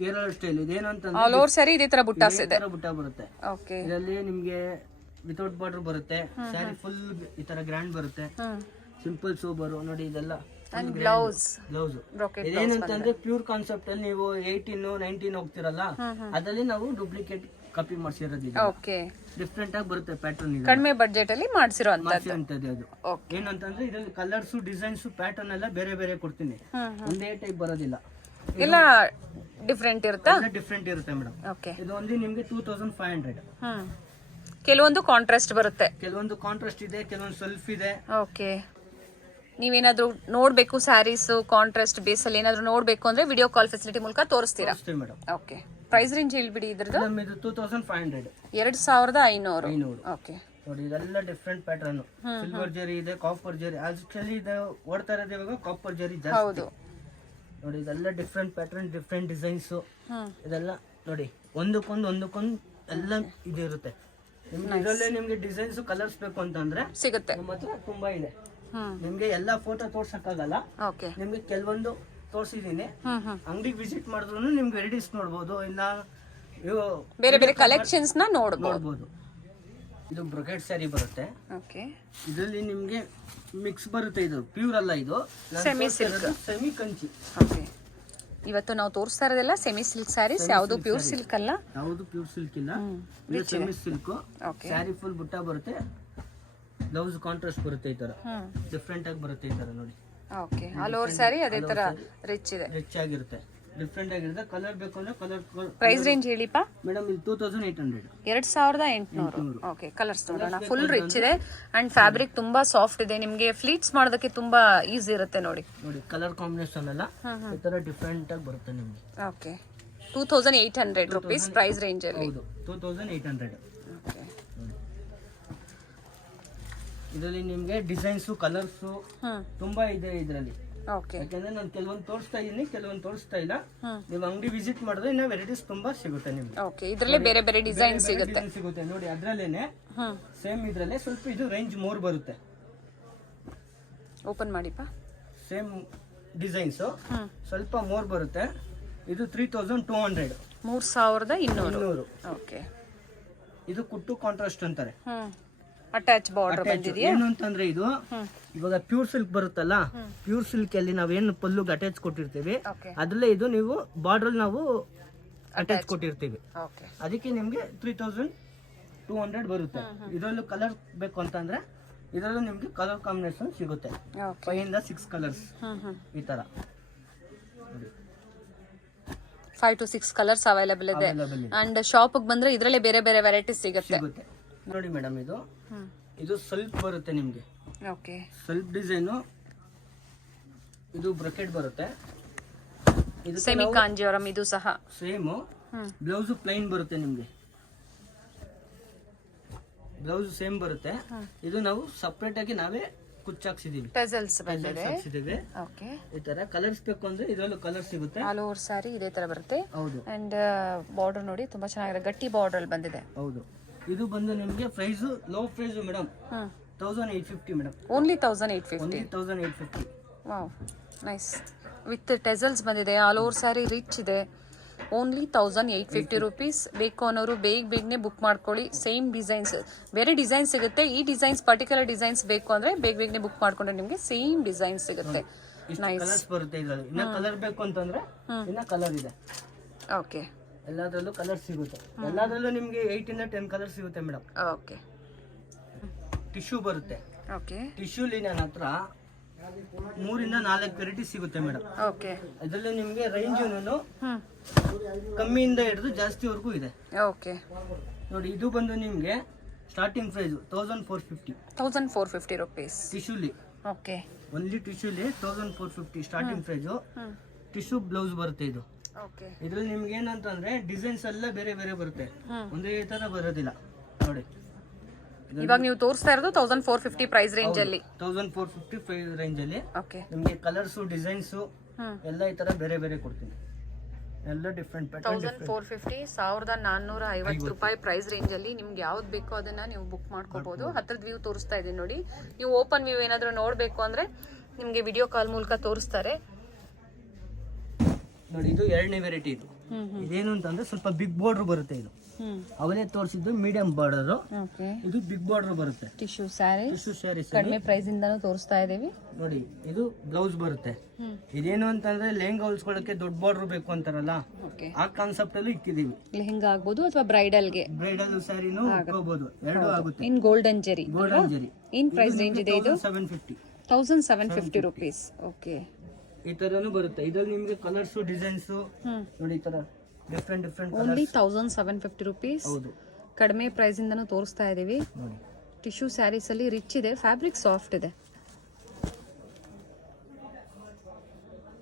Kerala style. ಇದೇನು ಅಂತಂದ್ರೆ ಆಲ್ ಓವರ್ ಸ್ಯಾರಿ ಇದೇ ತರ ಬುಟ್ಟಾಸ್ ಇದೆ. ಬುಟ್ಟ ಬರುತ್ತೆ. ಓಕೆ. ಇದರಲ್ಲಿ ನಿಮ್ಗೆ ವಿತೌಟ್ ಬಾರ್ಡರ್ ಬರುತ್ತೆ. ಸ್ಯಾರಿ ಫುಲ್ ಈ ತರ ಗ್ರ್ಯಾಂಡ್ ಬರುತ್ತೆ. ಸಿಂಪಲ್ ಸೋಬರು ನೋಡಿ. ಇದೆಲ್ಲ ಬ್ಲೌಸ್ ಇದೇನಂತಂದ್ರೆ ಪ್ಯೂರ್ ಕಾನ್ಸೆಪ್ಟ್ ಅಲ್ಲಿ ನೀವು 18, 19 ಹೋಗ್ತಿರಲ್ಲ, ಅದ್ರಲ್ಲಿ ನಾವು ಡೂಪ್ಲಿಕೇಟ್ ಕಾಪಿ ಮಾಡಿಸಿರೋದು. ಓಕೆ. ಡಿಫ್ರೆಂಟ್ ಆಗಿ ಬರುತ್ತೆ ಪ್ಯಾಟರ್ನ್. ಕಡಿಮೆ ಬಡ್ಜೆಟ್ ಅಲ್ಲಿ ಮಾಡಿಸಿರೋ ಅಂತದ್ದು ಅದು. ಏನಂತಂದ್ರೆ ಇದರಲ್ಲಿ ಕಲರ್ಸ್, ಡಿಸೈನ್ಸ್, ಪ್ಯಾಟರ್ನ್ ಎಲ್ಲ ಬೇರೆ ಬೇರೆ ಕೊಡ್ತೀನಿ. ಒಂದೇ ಟೈಪ್ ಬರೋದಿಲ್ಲ, ಎಲ್ಲ ಡಿಫ್ರೆಂಟ್ ಇರುತ್ತಾ? ಡಿಫ್ರೆಂಟ್ ಇರುತ್ತೆ ಮೇಡಮ್. ಓಕೆ. ಇದು ಒಂದು ನಿಮ್ಗೆ 2500. ಕೆಲವೊಂದು ಕಾಂಟ್ರಾಸ್ಟ್ ಬರುತ್ತೆ, ಕೆಲವೊಂದು ಕಾಂಟ್ರಾಸ್ಟ್ ಇದೆ, ಕೆಲವೊಂದು ಸೆಲ್ಫ್ ಇದೆ. ಓಕೆ. ನೀವೇನಾದ್ರೂ ನೋಡ್ಬೇಕು ಸ್ಯಾರೀಸ್ ಕಾಂಟ್ರಾಸ್ಟ್ ಬೇಸ್ ಅಲ್ಲಿ ಏನಾದ್ರೂ ನೋಡ್ಬೇಕು ಅಂದ್ರೆ ವಿಡಿಯೋ ಕಾಲ್ ಫೆಸಿಲಿಟಿ ಮೂಲಕ ತೋರಿಸ್ತೀರಾ? ಮೇಡಮ್. ಓಕೆ. ಪ್ರೈಸ್ ರೇಂಜ್ ಹೇಳ್ಬಿಡಿ ಇದ್ರದ್ದು. 2500. 2500. ಓಕೆ. ನೋಡಿ ಇದೆಲ್ಲ ಡಿಫ್ರೆಂಟ್ ಪ್ಯಾಟರ್ನ್. ಸಿಲ್ವರ್ ಜರಿ ಇದೆ, ಕಾಪರ್ ಜರಿ. ಆಕ್ಚುಲಿ ಇದು ಓಡ್ತಾ ಇರೋದು ಇವಾಗ ಕಾಪರ್ ಜರಿ ಜಾಸ್ತಿ. ಹೌದು. ನೋಡಿ ಇದೆಲ್ಲ ಡಿಫ್ರೆಂಟ್ ಪ್ಯಾಟರ್ನ್, ಡಿಫ್ರೆಂಟ್ ಡಿಸೈನ್ಸ್. ಇದೆಲ್ಲ ನೋಡಿ ಒಂದಕ್ಕೊಂದು ಎಲ್ಲ ಇದು ಇರುತ್ತೆ. ನಿಮ್ಗೆ ಇದರಲ್ಲೇ ನಿಮ್ಗೆ ಡಿಸೈನ್ಸ್, ಕಲರ್ಸ್ ಬೇಕು ಅಂತಂದ್ರೆ ಸಿಗುತ್ತೆ. ನಮ್ಮ ಹತ್ರ ತುಂಬಾ ಇದೆ. ನಿಮ್ಗೆ ಎಲ್ಲಾ ಫೋಟೋ ತೋರ್ಸಕ್ಕಾಗಲ್ಲ. ಓಕೆ. ನಿಮ್ಗೆ ಕೆಲವೊಂದು ತೋರ್ಸಿದೀನಿ. ಅಂಗಡಿಗೆ ವಿಸಿಟ್ ಮಾಡಿದ್ರು ನಿಮ್ಗೆ ವೆರೈಟೀಸ್ ನೋಡ್ಬೋದು, ಇಲ್ಲ ಬೇರೆ ಬೇರೆ ಕಲೆಕ್ಷನ್ಸ್ ನ ನೋಡ್ಬೋದು. ಇದು ಬ್ರೊಕೆಟ್ ಸ್ಯಾರಿ ಬರುತ್ತೆ. ಓಕೆ. ಇದರಲ್ಲಿ ನಿಮ್ಗೆ ಮಿಕ್ಸ್ ಬರುತ್ತೆ. ಇದು ಪ್ಯೂರ್ ಅಲ್ಲ, ಇದು semi silk, semi Kanchi. Okay. ಇವತ್ತು ನಾವು ತೋರಿಸ್ತಾ ಇರೋದೆಲ್ಲ ಸೆಮಿ ಸಿಲ್ಕ್ ಸ್ಯಾರೀಸ್, ಯಾವುದು ಪ್ಯೂರ್ ಸಿಲ್ಕ್ ಅಲ್ಲ. ಯಾವುದು ಪ್ಯೂರ್ ಸಿಲ್ಕ್ ಇಲ್ಲ, ಇದು ಸೆಮಿ ಸಿಲ್ಕ್. ಸ್ಯಾರಿ ಫುಲ್ ಬುಟ್ಟ ಬರುತ್ತೆ, ಬ್ಲೌಸ್ ಕಾಂಟ್ರಾಸ್ಟ್ ಬರುತ್ತೆ. ಈ ತರ ಡಿಫ್ರೆಂಟ್ ಆಗಿ ಬರುತ್ತೆ. ಈ ತರ ನೋಡಿ. ಓಕೆ. ಆಲ್ ಓವರ್ ಸ್ಯಾರಿ ಅದೇ ತರ ರಿಚ್ ಇದೆ, ರಿಚ್ ಆಗಿರುತ್ತೆ, ಡಿಫ್ರೆಂಟ್ ಆಗಿರುತ್ತೆ. ಕಲರ್ ಬೇಕು ಅಂದ್ರೆ ಕಲರ್. ಪ್ರೈಸ್ ರೇಂಜ್ ಹೇಳಿಪಾ ಮೇಡಮ್? ಇದು 2800. 2800. ಓಕೆ. ಕಲರ್ಸ್ ನೋಡೋಣ. ಫುಲ್ ರಿಚ್ ಇದೆ ಅಂಡ್ ಫ್ಯಾಬ್ರಿಕ್ ತುಂಬಾ ಸಾಫ್ಟ್ ಇದೆ. ನಿಮ್ಗೆ ಫ್ಲೀಟ್ಸ್ ಮಾಡೋದಕ್ಕೆ ತುಂಬಾ ಈಸಿ ಇರುತ್ತೆ ನೋಡಿ. ಕಲರ್ ಕಾಂಬಿನೇಷನ್ ಎಲ್ಲ ಈ ತರ ಡಿಫ್ರೆಂಟ್ ಆಗಿ ಬರುತ್ತೆ ನಿಮ್ಗೆ. ಓಕೆ. 2800 ರುಪೀಸ್ ಪ್ರೈಸ್ ರೇಂಜ್ ಅಲ್ಲಿ. ಹೌದು, 2800. ಓಕೆ. ಇದರಲ್ಲಿ ನಿಮಗೆ ಡಿಸೈನ್ಸು ಕಲರ್ಸು ಹ್ಮ್ ತುಂಬಾ ಇದೆ ಇದರಲ್ಲಿ. ಓಕೆ ಯಾಕಂದ್ರೆ ನಾನು ಕೆಲವೊಂದು ತೋರಿಸ್ತಾ ಇದೀನಿ, ಕೆಲವೊಂದು ತೋರಿಸ್ತಾ ಇಲ್ಲ. ನೀವು ಅಂಗಡಿ ವಿಸಿಟ್ ಮಾಡಿದ್ರೆ ಇನ್ನ ವೆರೈಟೀಸ್ ತುಂಬಾ ಸಿಗುತ್ತೆ ನಿಮ್ಗೆ. ಓಕೆ ಇದರಲ್ಲೇ ಬೇರೆ ಬೇರೆ ಡಿಸೈನ್ ಸಿಗುತ್ತೆ. ಡಿಸೈನ್ ಸಿಗುತ್ತೆ ನೋಡಿ. ಅದ್ರಲ್ಲೇನೆ ಸೇಮ್ ಇದ್ರಲ್ಲೇ ಸ್ವಲ್ಪ ಇದು ರೇಂಜ್ ಮೋರ್ ಬರುತ್ತೆ. ಓಪನ್ ಮಾಡಿಪ್ಪ. ಸೇಮ್ ಡಿಸೈನ್ಸ್ ಸ್ವಲ್ಪ ಮೋರ್ ಬರುತ್ತೆ. ಇದು 3200 3200. ಓಕೆ ಇದು ಕುಟ್ಟು ಕಾಂಟ್ರಾಸ್ಟ್ ಅಂತಾರೆ. ಅಟ್ಯಾಚ್ ಬಾರ್ಡರ್ ಬಂದಿದೆಯಾ? ಏನು ಅಂತಂದ್ರೆ ಇದು ಇವಾಗ ಪ್ಯೂರ್ ಸಿಲ್ಕ್ ಬರುತ್ತಲ್ಲ, ಪ್ಯೂರ್ ಸಿಲ್ಕ್ ಅಲ್ಲಿ ನಾವೇನು ಪಲ್ಲುಗೆ ಅಟ್ಯಾಚ್ ಕೊಟ್ಟಿರ್ತೀವಿ ಅದ್ರಲ್ಲೇ ಇದು ನೀವು ಬಾರ್ಡರ್ ನಾವು ಅಟ್ಯಾಚ್ ಕೊಟ್ಟಿರ್ತೀವಿ. ಅದಕ್ಕೆ ನಿಮ್ಗೆ 3200 ಬರುತ್ತೆ. ಇದರಲ್ಲೂ ಕಲರ್ ಬೇಕು ಅಂತಂದ್ರೆ ಇದರಲ್ಲೂ ನಿಮ್ಗೆ ಕಲರ್ ಕಾಂಬಿನೇಷನ್ ಸಿಗುತ್ತೆ. 5 ಇಂದ 6 ಕಲರ್ಸ್ ಈ ತರ 5 to 6 ಕಲರ್ಸ್ ಅವೈಲೇಬಲ್ ಇದೆ. ಅಂಡ್ ಶಾಪ್ ಬಂದ್ರೆ ಇದರಲ್ಲೇ ಬೇರೆ ಬೇರೆ ವೆರೈಟೀಸ್ ಸಿಗುತ್ತೆ. ನೋಡಿ ಮೇಡಮ್, ಇದು ಸ್ವಲ್ಪ ಬರುತ್ತೆ ನಿಮ್ಗೆ. ಓಕೆ ಸ್ವಲ್ಪ ಡಿಸೈನು. ಇದು ಬ್ರಕೆಟ್ ಬರುತ್ತೆ. ಇದು ಸೆಮಿ ಕಾಂಜೀವರಂ ಇದು ಸಹ ಸೇಮ್. ಬ್ಲೌಸ್ ಪ್ಲೈನ್ ಬರುತ್ತೆ ನಿಮ್ಗೆ. ಬ್ಲೌಸ್ ಸೇಮ್ ಬರುತ್ತೆ. ಇದು ನಾವು ಸಪರೇಟ್ ಆಗಿ ನಾವೇ ಕುಚ್ಚಾಕ್ಸಿದೀವಿ. ಟೆಸಲ್ಸ್ ಬಂದಿದೆ. ಓಕೆ ಈ ತರ ಕಲರ್ಸ್ ಬೇಕು ಅಂದ್ರೆ ಇದರಲ್ಲೂ ಕಲರ್ ಸಿಗುತ್ತೆ. ಆಲ್ ಓವರ್ ಸಾರಿ ಇದೇ ತರ ಬರುತ್ತೆ. ಹೌದು. ಅಂಡ್ ಬಾರ್ಡರ್ ನೋಡಿ ತುಂಬಾ ಚೆನ್ನಾಗಿದೆ, ಗಟ್ಟಿ ಬಾರ್ಡರ್ ಅಲ್ಲಿ ಬಂದಿದೆ. ಹೌದು. ಇದು ಬಂದು ನಿಮಗೆ price low price madam. 1850 madam. Only 1850. 1850. Wow nice. With tassels ಬಂದಿದೆ. ಆಲ್ ಓವರ್ ಸ್ಯಾರಿ ರಿಚ್ ಇದೆ. Only 1850 rupees. ಬೇಕು ಅನ್ನೋರು ಬೇಗನೆ ಬುಕ್ ಮಾಡ್ಕೊಳ್ಳಿ. ಸೇಮ್ ಡಿಸೈನ್ಸ್, ಬೇರೆ ಡಿಸೈನ್ ಸಿಗುತ್ತೆ. ಈ ಡಿಸೈನ್ಸ್ ಪರ್ಟಿಕ್ಯುಲರ್ ಡಿಸೈನ್ಸ್ ಬೇಕು ಅಂದ್ರೆ ಬೇಗನೆ ಬುಕ್ ಮಾಡ್ಕೊಂಡ್ರೆ ನಿಮಗೆ ಸೇಮ್ ಡಿಸೈನ್ ಸಿಗುತ್ತೆ. ನೈಸ್ ಕಲರ್ಸ್ ಬರುತ್ತೆ ಇದರಲ್ಲಿ. ಇನ್ನ ಕಲರ್ ಬೇಕು ಅಂತಂದ್ರೆ ಇನ್ನ ಕಲರ್ ಇದೆ. ಓಕೆ ಎಲ್ಲದರಲ್ಲೂ ಕಲರ್ ಸಿಗುತ್ತೆ. ಎಲ್ಲದರಲ್ಲೂ ನಿಮಗೆ 8 ಇಂದ 10 ಕಲರ್ ಸಿಗುತ್ತೆ ಮೇಡಮ್. ಓಕೆ ಟಿಶ್ಯೂ ಬರುತ್ತೆ. ಓಕೆ ಟಿಶ್ಯೂಲಿ ನನ್ನ ಹತ್ರ 3 ಇಂದ 4 ವೆರೈಟಿ ಸಿಗುತ್ತೆ ಮೇಡಮ್. ಓಕೆ ಇದರಲ್ಲಿ ನಿಮಗೆ ರೇಂಜ್ ಕಮ್ಮಿಯಿಂದ ಹಿಡಿದು ಜಾಸ್ತಿವರೆಗೂ ಇದೆ. ಓಕೆ ನೋಡಿ, ಇದು ಬಂದು ನಿಮಗೆ ಸ್ಟಾರ್ಟಿಂಗ್ ಪ್ರೈಸ್ 1450 ರುಪೀಸ್ ಟಿಶ್ಯೂಲಿ. ಓಕೆ ಓನ್ಲಿ ಟಿಶ್ಯೂಲಿ 1450 ಸ್ಟಾರ್ಟಿಂಗ್ ಪ್ರೈಸ್. ಟಿಶ್ಯೂ ಬ್ಲೌಸ್ ಬರುತ್ತೆ ಇದು. ಓಕೆ ಇದ್ರಲ್ಲಿ ನಿಮ್ಗೆ ಏನಂತಂದ್ರೆ ಡಿಸೈನ್ಸ್ ಎಲ್ಲ ಬೇರೆ ಬೇರೆ ಬರುತ್ತೆ, ಒಂದೇ ತರ ಬರೋದಿಲ್ಲ. ನೋಡಿ, ಇವಾಗ ನೀವು ತೋರಿಸ್ತಾ ಇರೋದು 1450 ಪ್ರೈಸ್ ರೇಂಜ್ ಅಲ್ಲಿ. 1450 ಪ್ರೈಸ್ ರೇಂಜ್ ಅಲ್ಲಿ ಓಕೆ ನಿಮ್ಗೆ ಕಲರ್ಸ್ ಡಿಸೈನ್ಸ್ ಎಲ್ಲ ಈ ತರ ಬೇರೆ ಬೇರೆ ಕೊಡ್ತೀನಿ. ಎಲ್ಲ ಡಿಫ್ರೆಂಟ್ ಪ್ಯಾಟರ್ನ್. 1450 1450 ರೂಪಾಯಿ ಪ್ರೈಸ್ ರೇಂಜ್ ಅಲ್ಲಿ ನಿಮ್ಗೆ ಯಾವ್ದು ಬೇಕೋ ಅದನ್ನ ನೀವು ಬುಕ್ ಮಾಡ್ಕೋಬಹುದು. ಹತ್ರದ ವ್ಯೂ ತೋರಿಸ್ತಾ ಇದೀನಿ ನೋಡಿ. ನೀವು ಓಪನ್ ವ್ಯೂ ಏನಾದ್ರು ನೋಡ್ಬೇಕು ಅಂದ್ರೆ ನಿಮ್ಗೆ ವಿಡಿಯೋ ಕಾಲ್ ಮೂಲಕ ತೋರಿಸ್ತಾರೆ. ನೋಡಿ, ಇದು ಎರಡನೇ ವೆರೈಟಿ. ಇದು ಇದೇನು ಅಂತಂದ್ರೆ ಸ್ವಲ್ಪ ಬಿಗ್ ಬಾರ್ಡರ್ ಬರುತ್ತೆ. ಇದು ಅವಲೇ ತೋರಿಸಿದ್ದು ಮೀಡಿಯಂ ಬಾರ್ಡರ್. ಇದು ಬಿಗ್ ಬಾರ್ಡರ್ ಬರುತ್ತೆ. ಟಿಶ್ಯೂ ಸ್ಯಾರೀಸ್ ಕಡಿಮೆ ಪ್ರೈಸ್ ಇಂದಾನು ತೋರಿಸ್ತಾ ಇದೀವಿ. ನೋಡಿ, ಇದು ಬ್ಲೌಸ್ ಬರುತ್ತೆ. ಇದೇನು ಅಂತಂದ್ರೆ ಲೆಹಂಗಾ ಹೊಲ್ಸ್ಕೊಳ್ಳಕ್ಕೆ ದೊಡ್ಡ ಬಾರ್ಡರ್ ಬೇಕು ಅಂತಾರಲ್ಲ, ಆ ಕಾನ್ಸೆಪ್ಟ್ ಅಲ್ಲೂ ಇಕ್ಕಿದೀವಿ. ಲೆಹಂಗಾ ಆಗ್ಬೋದು ಅಥವಾ ಬ್ರೈಡಲ್ಗೆ ಬ್ರೈಡಲ್ ಸ್ಯಾರಿನೂ ಹಾಕೋಬಹುದು, ಎರಡು ಆಗುತ್ತೆ. In golden zari. In price range ಇದೆ ಇದು 1750 ರುಪೀಸ್. ಓಕೆ ಈ ತರನು ಬರುತ್ತೆ. ಇದ್ರಲ್ಲಿ ನಿಮ್ಗೆ ಕಲರ್ಸ್ ಡಿಸೈನ್ಸ್ ನೋಡಿ, ಈ ತರ ಡಿಫ್ರೆಂಟ್ ಓನ್ಲಿ 1750 ರುಪೀಸ್. ಹೌದು, ಕಡಿಮೆ ಪ್ರೈಸ್ ಇಂದನೂ ತೋರಿಸ್ತಾ ಇದೀವಿ. ಟಿಶ್ಯೂ ಸ್ಯಾರೀಸ್ ಅಲ್ಲಿ ರಿಚ್ ಇದೆ, ಫ್ಯಾಬ್ರಿಕ್ ಸಾಫ್ಟ್ ಇದೆ.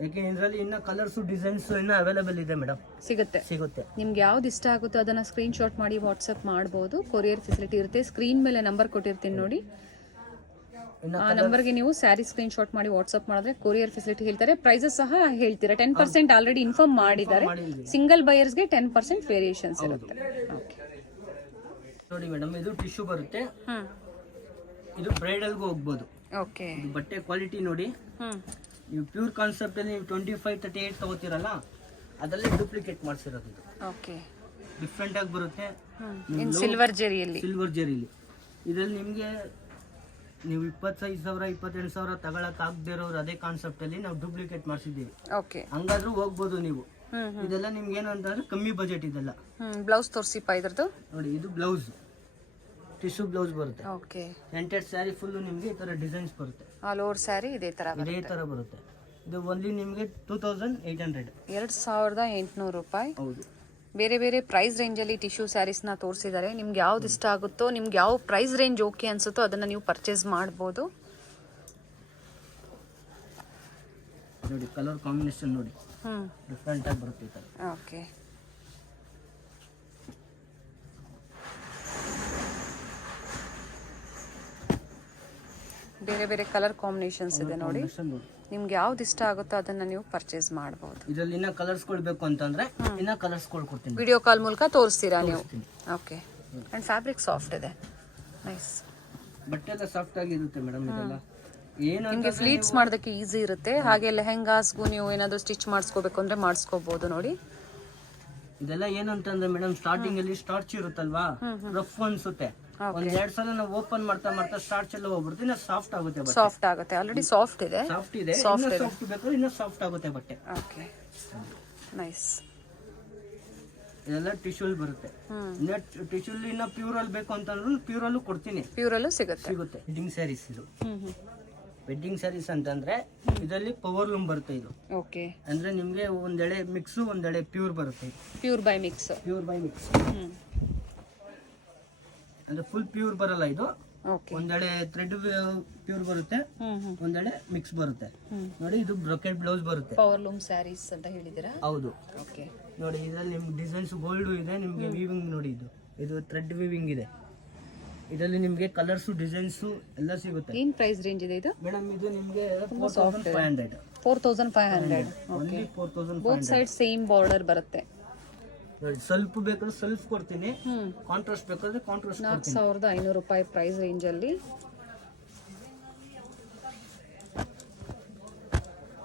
ಯಾಕೆ ಇದರಲ್ಲಿ ಇನ್ನ ಕಲರ್ಸ್ ಡಿಸೈನ್ಸ್ ಇನ್ನ ಅವೈಲೇಬಲ್ ಇದೆ ಮೇಡಮ್. ಸಿಗುತ್ತೆ. ನಿಮ್ಗೆ ಯಾವ್ದು ಇಷ್ಟ ಆಗುತ್ತೋ ಅದನ್ನ ಸ್ಕ್ರೀನ್ ಶಾಟ್ ಮಾಡಿ ವಾಟ್ಸ್ಆಪ್ ಮಾಡಬಹುದು. ಕೊರಿಯರ್ ಫೆಸಿಲಿಟಿ ಇರುತ್ತೆ. ಸ್ಕ್ರೀನ್ ಮೇಲೆ ನಂಬರ್ ಕೊಟ್ಟಿರ್ತೀನಿ ನೋಡಿ, ಆ ನಂಬರ್ಗೆ ನೀವು ಸ್ಯಾರಿ ಸ್ಕ್ರೀನ್ ಶಾಟ್ ಮಾಡಿ ವಾಟ್ಸ್ಆಪ್ ಮಾಡಿದ್ರೆ ಕೊರಿಯರ್ ಫೆಸಿಲಿಟಿ ಹೇಳ್ತಾರೆ. ಪ್ರೈಸಸ್ ಸಹ ಹೇಳ್ತೀರಾ. 10% ಆಲ್ರೆಡಿ ಇನ್ಫಾರ್ಮ್ ಮಾಡಿದ್ದಾರೆ. ಸಿಂಗಲ್ ಬಯರ್ಸ್ಗೆ 10% ವೇರಿಯೇಷನ್ಸ್ ಇರುತ್ತೆ. ನೋಡಿ ಮೇಡಮ್, ಇದು ಟಿಶ್ಯೂ ಬರುತ್ತೆ. ಇದು ಬ್ರೈಡಲ್ಗೂ ಹೋಗ್ಬೋದು. ಓಕೆ, ಬಟ್ಟೆ ಕ್ವಾಲಿಟಿ ನೋಡಿ. ನೀವು ಪ್ಯೂರ್ ಕಾನ್ಸೆಪ್ಟ್ ಅಲ್ಲಿ ನೀವು 25-38 ತಗೋತೀರಲ್ಲ, ಅದಲ್ಲೇ ಡೂಪ್ಲಿಕೇಟ್ ಮಾಡಿಸಿರೋದು. ಇದು ಓಕೆ, ಡಿಫ್ರೆಂಟ್ ಆಗಿ ಬರುತ್ತೆ. ಸಿಲ್ವರ್ ಜೆರಿಯಲ್ಲಿ ಇದರಲ್ಲಿ ನಿಮ್ಗೆ ನೀವು 25,000 28,000 ತಗೊಳಕ್ ಆಗದೆ ಇರೋರು ಅದೇ ಕಾನ್ಸೆಪ್ಟ್ ಅಲ್ಲಿ ನಾವು ಡೂಪ್ಲಿಕೇಟ್ ಮಾಡಿಸಿದ್ದೀವಿ. ಓಕೆ, ಹಂಗಾದ್ರೂ ಹೋಗ್ಬೋದು ನೀವು. ಇದೆಲ್ಲ ನಿಮ್ಗೆ ಏನು ಅಂತಂದ್ರೆ ಕಮ್ಮಿ ಬಜೆಟ್. ಇದೆಲ್ಲ ಬ್ಲೌಸ್ ತೋರಿಸಿಪ್ಪ ಇದ್ರದ್ದು. ನೋಡಿ, ಇದು ಬ್ಲೌಸ್ ಟಿಶ್ಯೂ ಬ್ಲೌಸ್ ಬರುತ್ತೆ. ಓಕೆ, ಎಂಟೆಡ್ ಸ್ಯಾರಿ ಫುಲ್ ನಿಮ್ಗೆ ಈ ತರ ಡಿಸೈನ್ಸ್ ಬರುತ್ತೆ. ಆಲ್ ಓವರ್ ಸ್ಯಾರಿ ಇದೇ ತರ ಬರುತ್ತೆ. ಇದು ಓನ್ಲಿ ನಿಮ್ಗೆ 2800. 2800 ರೂಪಾಯಿ. ಹೌದು, ಬೇರೆ ಬೇರೆ ಪ್ರೈಸ್ ರೇಂಜಲ್ಲಿ ಟಿಶ್ಯೂ ಸ್ಯಾರೀಸ್ನ ತೋರಿಸಿದ್ದಾರೆ. ನಿಮ್ಗೆ ಯಾವ್ದು ಇಷ್ಟ ಆಗುತ್ತೋ, ನಿಮ್ಗೆ ಯಾವ ಪ್ರೈಸ್ ರೇಂಜ್ ಓಕೆ ಅನ್ಸುತ್ತೋ ಅದನ್ನು ನೀವು ಪರ್ಚೇಸ್ ಮಾಡ್ಬೋದು. ನೋಡಿ, ಕಲರ್ ಕಾಂಬಿನೇಷನ್ ನೋಡಿ, ಡಿಫ್ರೆಂಟ್ ಆಗಿ ಬರುತ್ತೆ. ಓಕೆ, ಬೇರೆ ಬೇರೆ ಕಲರ್ ಕಾಂಬಿನೇಷನ್ಸ್ ಇದೆ ನೋಡಿ. Combination ನೋಡಿ. ನಿಮ್ಗೆ ಯಾವ್ದು ಇಷ್ಟ ಆಗುತ್ತೋ ಅದನ್ನ ನೀವು ಪರ್ಚೇಸ್ ಮಾಡಬಹುದು. ಇದರಲ್ಲಿ ಇನ್ನ ಕಲರ್ಸ್ ಬೇಕು ಅಂತಂದ್ರೆ ಇನ್ನ ಕಲರ್ಸ್ ಕೊಡ್ತೀನಿ. ವಿಡಿಯೋ ಕಾಲ್ ಮೂಲಕ ತೋರಿಸ್ತೀರಾ ನೀವು? ಓಕೆ. ಅಂಡ್ ಫ್ಯಾಬ್ರಿಕ್ ಸಾಫ್ಟ್ ಇದೆ. ನೈಸ್. ಬಟ್ಟೆ ಎಲ್ಲ ಸಾಫ್ಟ್ ಆಗಿರುತ್ತೆ ಮೇಡಮ್. ಇದೆಲ್ಲ ಏನು ನಿಮಗೆ ಫ್ಲೀಟ್ಸ್ ಮಾಡೋದಕ್ಕೆ ಈಸಿ ಇರುತ್ತೆ. ಹಾಗೆ ಲೆಹೆಂಗಾಸ್ಗೂ ನೀವು ಏನಾದರೂ ಸ್ಟಿಚ್ ಮಾಡಿಸ್ಕೋಬೇಕು ಅಂದ್ರೆ ಮಾಡಿಸ್ಕೋಬಹುದು ನೋಡಿ. ಇದೆಲ್ಲ ಏನಂತಂದ್ರೆ ಮೇಡಮ್ ಸ್ಟಾರ್ಟಿಂಗ್ ಅಲ್ಲಿ ಸ್ಟಾರ್ಚ್ ಇರುತ್ತಲ್ವಾ, ರಫ್ ಅನ್ಸುತ್ತೆ. ಒಂದ್ 2 ಸಲ ನಾವು ಓಪನ್ ಮಾಡ್ತಾ ಮಾಡ್ತಾ ಸ್ಟಾರ್ಚ್ ಎಲ್ಲ ಹೋಗ್ಬಿಡುತ್ತೆ, ಇನ್ನ ಸಾಫ್ಟ್ ಆಗುತ್ತೆ ಬಟ್ಟೆ. ಸಾಫ್ಟ್ ಆಗುತ್ತೆ. ಆಲ್ರೆಡಿ ಸಾಫ್ಟ್ ಇದೆ. ಸಾಫ್ಟ್ ಇದೆ. ಸಾಫ್ಟ್ ಬೇಕು ಇನ್ನ ಸಾಫ್ಟ್ ಆಗುತ್ತೆ ಬಟ್ಟೆ. ಓಕೆ. ನೈಸ್. ಇದೆಲ್ಲ ಟಿಶ್ಯೂಲ್ ಬರುತ್ತೆ. ಇನ್ನ ಟಿಶ್ಯೂಲ್ ಇನ್ನ ಪ್ಯೂರ್ ಅಲ್ಲಿ ಬೇಕು ಅಂತಂದ್ರೂ ಪ್ಯೂರ್ ಅಲ್ಲೂ ಕೊಡ್ತೀನಿ. ಪ್ಯೂರ್ ಅಲ್ಲೂ ಸಿಗುತ್ತೆ. ವೆಡ್ಡಿಂಗ್ ಸ್ಯಾರೀಸ್ ಇದು. ವೆಡ್ಡಿಂಗ್ ಸ್ಯಾರೀಸ್ ಅಂತಂದ್ರೆ ಇದರಲ್ಲಿ ಪವರ್ ಲೂಮ್ ಬರುತ್ತೆ. ಇದು ಓಕೆ. ಅಂದ್ರೆ ನಿಮ್ಗೆ ಒಂದೆಳೆ ಮಿಕ್ಸ್ ಒಂದೆಳೆ ಪ್ಯೂರ್ ಬರುತ್ತೆ. Pure by mix. ಅಂದ್ರೆ ಫುಲ್ ಪ್ಯೂರ್ ಬರಲ್ಲ ಇದು. ಓಕೆ. ಒಂದೆಳೆ ಥ್ರೆಡ್ ಪ್ಯೂರ್ ಬರುತ್ತೆ, ಒಂದೆಳೆ ಮಿಕ್ಸ್ ಬರುತ್ತೆ ನೋಡಿ. ಇದು ಬ್ರೊಕೆಟ್ ಬ್ಲೌಸ್ ಬರುತ್ತೆ. ಪವರ್ ಲೂಮ್ ಸ್ಯಾರೀಸ್ ಅಂತ ಹೇಳಿದಿರಾ? ಹೌದು. ಓಕೆ. ನೋಡಿ ಇದರಲ್ಲಿ ನಿಮ್ಗೆ ಡಿಸೈನ್ಸ್ ಗೋಲ್ಡ್ ಇದೆ, ನಿಮ್ಗೆ ವೀವಿಂಗ್ ನೋಡಿ. ಇದು ಥ್ರೆಡ್ ವೀವಿಂಗ್ ಇದೆ. ಇದರಲ್ಲಿ ನಿಮ್ಗೆ ಕಲರ್ಸ್ ಡಿಸೈನ್ಸ್ ಎಲ್ಲ ಸಿಗುತ್ತೆ. ಏನ್ ಪ್ರೈಸ್ ರೇಂಜ್ ಇದೆ ಇದು ಮೇಡಮ್? ಇದು ನಿಮ್ಗೆ 4500. 4500. Okay. 4500. Both side same border ಬರುತ್ತೆ. ನೋಡಿ ಸ್ವಲ್ಪ ಬೇಕಾದ್ರೆ ಸ್ವಲ್ಪ ಕೊಡ್ತೀನಿ, ಕಾಂಟ್ರಾಸ್ಟ್ ಬೇಕಾದ್ರೆ ಕಾಂಟ್ರಾಸ್ಟ್ ಕೊಡ್ತೀನಿ. 4500 ರೂಪಾಯಿ ಪ್ರೈಸ್ ರೇಂಜ್ ಅಲ್ಲಿ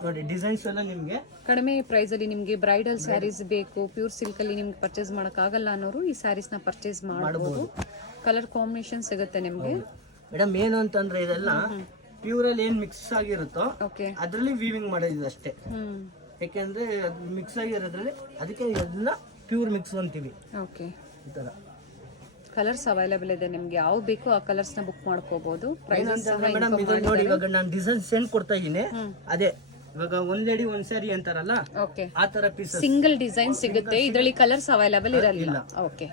ನೋಡಿ ಡಿಸೈನ್ಸ್ ಎಲ್ಲ ನಿಮ್ಗೆ ಕಡಿಮೆ ಪ್ರೈಸ್ ಅಲ್ಲಿ. ನಿಮ್ಗೆ ಬ್ರೈಡಲ್ ಸ್ಯಾರೀಸ್ ಬೇಕು, ಪ್ಯೂರ್ ಸಿಲ್ಕ್ ಅಲ್ಲಿ ನಿಮ್ಗೆ ಪರ್ಚೇಸ್ ಮಾಡಕ್ ಆಗಲ್ಲ ಅನ್ನೋರು ಈ ಸ್ಯಾರೀಸ್ ನ ಪರ್ಚೇಸ್ ಮಾಡಬಹುದು. ಕಲರ್ ಕಾಂಬಿನೇಷನ್ ಸಿಗುತ್ತೆ ನಿಮ್ಗೆ. ಮೇಡಮ್ ಏನು ಅಂತಂದ್ರೆ ಇದೆಲ್ಲ ಪ್ಯೂರ್ ಅಲ್ಲಿ ಏನ್ ಮಿಕ್ಸ್ ಆಗಿರುತ್ತೋ ಅದ್ರಲ್ಲಿ ವೀವಿಂಗ್ ಮಾಡೋದು ಅಷ್ಟೇ. ಯಾಕೆಂದ್ರೆ ಮಿಕ್ಸ್ ಆಗಿರೋದ್ರಲ್ಲಿ ಅದಕ್ಕೆ ಎಲ್ಲ ಪ್ಯೂರ್ ಮಿಕ್ಸ್ ಅಂತೀವಿ. ಓಕೆ. ಈ ತರ ಕಲರ್ಸ್ ಅವೈಲೇಬಲ್ ಇದೆ. ನಿಮ್ಗೆ ಯಾವ ಬೇಕು ಆ ಕಲರ್ಸ್ ನ ಬುಕ್ ಮಾಡ್ಕೋಬಹುದು. ಪ್ರೈಸಸ್ ಮೇಡಮ್ ಇದು ನೋಡಿ, ಇವಾಗ ನಾನು ಡಿಸೈನ್ ಸೆಂಡ್ ಕೊಡ್ತಾ ಇದೀನಿ. ಅದೇ ಇವಾಗ ಒಂದ್ ಲೇಡಿ ಒಂದ್ ಸ್ಯಾರಿ ಅಂತಾರಲ್ಲ, ಓಕೆ, ಆ ತರ ಪೀಸ್ ಸಿಂಗಲ್ ಡಿಸೈನ್ ಸಿಗುತ್ತೆ. ಇದರಲ್ಲಿ ಕಲರ್ಸ್ ಅವೈಲೇಬಲ್ ಇರಲ್ಲ. ಓಕೆ.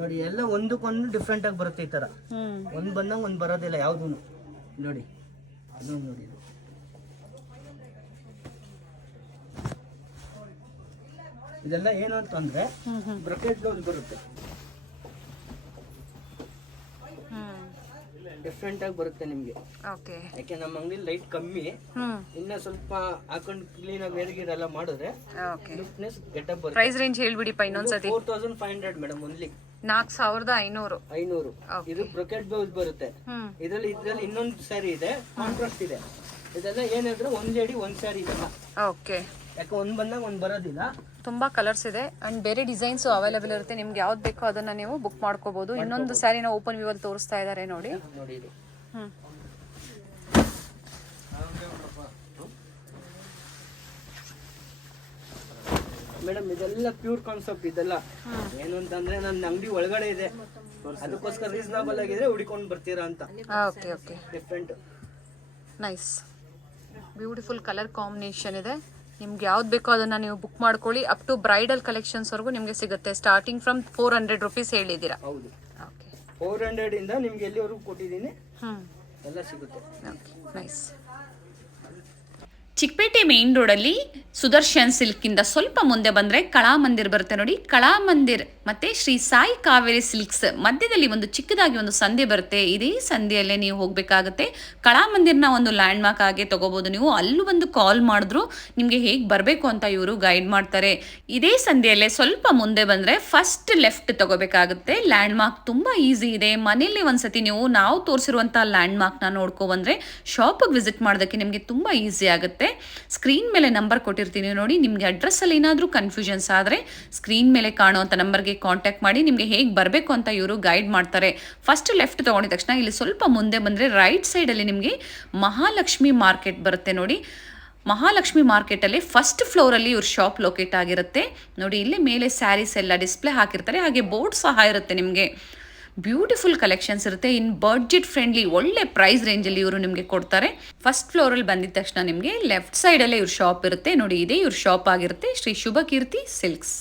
ನೋಡಿ ಎಲ್ಲ ಒಂದಕ್ಕೊಂದು ಡಿಫ್ರೆಂಟ್ ಆಗಿ ಬರುತ್ತೆ. ಈ ತರ ಒಂದ್ ಬಂದಂಗ ಒಂದ್ ಬರೋದಿಲ್ಲ ಯಾವ್ದು ನೋಡಿ. ಅದು ನೋಡಿ ಇದೆಲ್ಲ ಏನು ಅಂತಂದ್ರೆ ಬ್ರೊಕೆಟ್ ಬ್ಲೌಸ್ ಬರುತ್ತೆ. ಡಿಫ್ರೆಂಟ್ ಆಗಿ ಬರುತ್ತೆ ನಿಮ್ಗೆ. ಓಕೆ. ಯಾಕೆ ನಮ್ಮ ಅಂಗಡಿ ಲೈಟ್ ಕಮ್ಮಿ, ಇನ್ನ ಸ್ವಲ್ಪ ಹಾಕೊಂಡು ಕ್ಲೀನ್ ಆಗಿ ವೇರ್ಗಿರೆಲ್ಲ ಮಾಡಿದ್ರೆ ಲುಕ್ನೆಸ್ ಗೆಟಪ್ ಬರುತ್ತೆ. ಪ್ರೈಸ್ ರೇಂಜ್ ಹೇಳ್ಬಿಡಿಪ್ಪ ಇನ್ನೊಂದ್ಸತಿ. 4500 ಮೇಡಮ್ ಓನ್ಲಿ. 4500. ಇದು ಬ್ರೊಕೆಟ್ ಬ್ಲೌಸ್ ಬರುತ್ತೆ. ಇದರಲ್ಲಿ ಇನ್ನೊಂದು ಸ್ಯಾರಿ ಇದೆ, ಕಾಂಟ್ರಾಸ್ಟ್ ಇದೆ. ಇದೆಲ್ಲ ಏನಾದ್ರೆ ಒಂದ್ ಲೇಡಿ ಒಂದ್ ಸ್ಯಾರಿ ಇದೆಲ್ಲ. ಓಕೆ. ಯಾಕೆ ಒಂದ್ ಬಂದಾಗ ಒಂದ್ ಬರೋದಿಲ್ಲ. ತುಂಬಾ ಕಲರ್ಸ್ ಇದೆ ಅಂಡ್ ಬೇರೆ ಡಿಸೈನ್ಸ್ ಅವೈಲೇಬಲ್ ಇರುತ್ತೆ. ನಿಮ್ಗೆ ಯಾವ್ದು ಬೇಕೋ ಅದನ್ನ ನೀವು ಬುಕ್ ಮಾಡ್ಕೋಬಹುದು. ಇನ್ನೊಂದು ಸ್ಯಾರಿನ ಓಪನ್ ವ್ಯೂ ಅಲ್ಲಿ ತೋರಿಸ್ತಾ ಇದ್ದಾರೆ ನೋಡಿ. ಮೇಡಮ್ ಇದೆಲ್ಲ ಪ್ಯೂರ್ ಕಾನ್ಸೆಪ್ಟ್. ಇದೆಲ್ಲ ಏನು ಅಂತಂದ್ರೆ ನನ್ನ ಅಂಗಡಿ ಒಳಗಡೆ ಇದೆ, ಅದಕ್ಕೋಸ್ಕರ ರೀಸನಬಲ್ ಆಗಿದೆ, ಹುಡಿಕೊಂಡು ಬರ್ತೀರಾ ಅಂತ. Okay. Okay. Different. Nice. Beautiful colour combination ಇದೆ. ನಿಮ್ಗೆ ಯಾವ್ದು ಬೇಕೋ ಅದನ್ನ ನೀವು ಬುಕ್ ಮಾಡ್ಕೊಳ್ಳಿ. ಅಪ್ ಟು ಬ್ರೈಡಲ್ ಕಲೆಕ್ಷನ್ಸ್ ವರೆಗೂ ನಿಮ್ಗೆ ಸಿಗುತ್ತೆ. ಸ್ಟಾರ್ಟಿಂಗ್ ಫ್ರಮ್ 400 ರೂಪೀಸ್ ಹೇಳಿದ್ದೀರಾ. ಹೌದು. 400 ಇಂದ ನಿಮ್ಗೆ ಎಲ್ಲಿವರೆಗೂ ಕೊಟ್ಟಿದ್ದೀನಿ ಎಲ್ಲ ಸಿಗುತ್ತೆ. ನೈಸ್. ಚಿಕ್ಕಪೇಟೆ ಮೇನ್ ರೋಡಲ್ಲಿ ಸುದರ್ಶನ್ ಸಿಲ್ಕಿಂದ ಸ್ವಲ್ಪ ಮುಂದೆ ಬಂದರೆ ಕಳಾ ಮಂದಿರ್ ಬರುತ್ತೆ ನೋಡಿ. ಕಳಾ ಮಂದಿರ್ ಮತ್ತು ಶ್ರೀ ಸಾಯಿ ಕಾವೇರಿ ಸಿಲ್ಕ್ಸ್ ಮಧ್ಯದಲ್ಲಿ ಒಂದು ಚಿಕ್ಕದಾಗಿ ಒಂದು ಸಂದೆ ಬರುತ್ತೆ. ಇದೇ ಸಂದೆಯಲ್ಲೇ ನೀವು ಹೋಗಬೇಕಾಗುತ್ತೆ. ಕಳಾ ಮಂದಿರ್ನ ಒಂದು ಲ್ಯಾಂಡ್ ಮಾರ್ಕ್ ಆಗಿ ತೊಗೋಬೋದು ನೀವು. ಅಲ್ಲೂ ಒಂದು ಕಾಲ್ ಮಾಡಿದ್ರು ನಿಮಗೆ ಹೇಗೆ ಬರಬೇಕು ಅಂತ ಇವರು ಗೈಡ್ ಮಾಡ್ತಾರೆ. ಇದೇ ಸಂದೆಯಲ್ಲೇ ಸ್ವಲ್ಪ ಮುಂದೆ ಬಂದರೆ ಫಸ್ಟ್ ಲೆಫ್ಟ್ ತೊಗೋಬೇಕಾಗುತ್ತೆ. ಲ್ಯಾಂಡ್ ಮಾರ್ಕ್ ತುಂಬ ಈಸಿ ಇದೆ. ಮನೆಯಲ್ಲಿ ಒಂದ್ಸತಿ ನಾವು ತೋರಿಸಿರುವಂಥ ಲ್ಯಾಂಡ್ ಮಾರ್ಕ್ನ ನೋಡ್ಕೊಬಂದರೆ ಶಾಪಿಗೆ ವಿಸಿಟ್ ಮಾಡೋದಕ್ಕೆ ನಿಮಗೆ ತುಂಬ ಈಸಿ ಆಗುತ್ತೆ. ಸ್ಕ್ರೀನ್ ಮೇಲೆ ನಂಬರ್ ಕೊಟ್ಟಿರ್ತೀನಿ ನೋಡಿ. ನಿಮಗೆ ಅಡ್ರೆಸ್ಸಲ್ಲಿ ಏನಾದರೂ ಕನ್ಫ್ಯೂಷನ್ಸ್ ಆದರೆ ಸ್ಕ್ರೀನ್ ಮೇಲೆ ಕಾಣುವಂಥ ನಂಬರ್ಗೆ ಕಾಂಟ್ಯಾಕ್ಟ್ ಮಾಡಿ ನಿಮಗೆ ಹೇಗೆ ಬರಬೇಕು ಅಂತ ಇವರು ಗೈಡ್ ಮಾಡ್ತಾರೆ. ಫಸ್ಟ್ ಲೆಫ್ಟ್ ತೊಗೊಂಡಿದ ತಕ್ಷಣ ಇಲ್ಲಿ ಸ್ವಲ್ಪ ಮುಂದೆ ಬಂದರೆ ರೈಟ್ ಸೈಡಲ್ಲಿ ನಿಮಗೆ ಮಹಾಲಕ್ಷ್ಮಿ ಮಾರ್ಕೆಟ್ ಬರುತ್ತೆ ನೋಡಿ. ಮಹಾಲಕ್ಷ್ಮಿ ಮಾರ್ಕೆಟಲ್ಲಿ ಫಸ್ಟ್ ಫ್ಲೋರಲ್ಲಿ ಇವ್ರ ಶಾಪ್ ಲೊಕೇಟ್ ಆಗಿರುತ್ತೆ ನೋಡಿ. ಇಲ್ಲೇ ಮೇಲೆ ಸ್ಯಾರೀಸ್ ಎಲ್ಲ ಡಿಸ್ಪ್ಲೇ ಹಾಕಿರ್ತಾರೆ. ಹಾಗೆ ಬೋರ್ಡ್ ಸಹ ಇರುತ್ತೆ ನಿಮಗೆ. ಬ್ಯೂಟಿಫುಲ್ ಕಲೆಕ್ಷನ್ಸ್ ಇರುತ್ತೆ. ಇನ್ ಬಡ್ಜೆಟ್ ಫ್ರೆಂಡ್ಲಿ ಒಳ್ಳೆ ಪ್ರೈಸ್ ರೇಂಜಲ್ಲಿ ಇವರು ನಿಮಗೆ ಕೊಡ್ತಾರೆ. ಫಸ್ಟ್ ಫ್ಲೋರಲ್ಲಿ ಬಂದಿದ ತಕ್ಷಣ ನಿಮಗೆ ಲೆಫ್ಟ್ ಸೈಡಲ್ಲೇ ಇವ್ರ ಶಾಪ್ ಇರುತ್ತೆ ನೋಡಿ. ಇದೇ ಇವ್ರ ಶಾಪ್ ಆಗಿರುತ್ತೆ, ಶ್ರೀ ಶುಭಕೀರ್ತಿ ಸಿಲ್ಕ್ಸ್.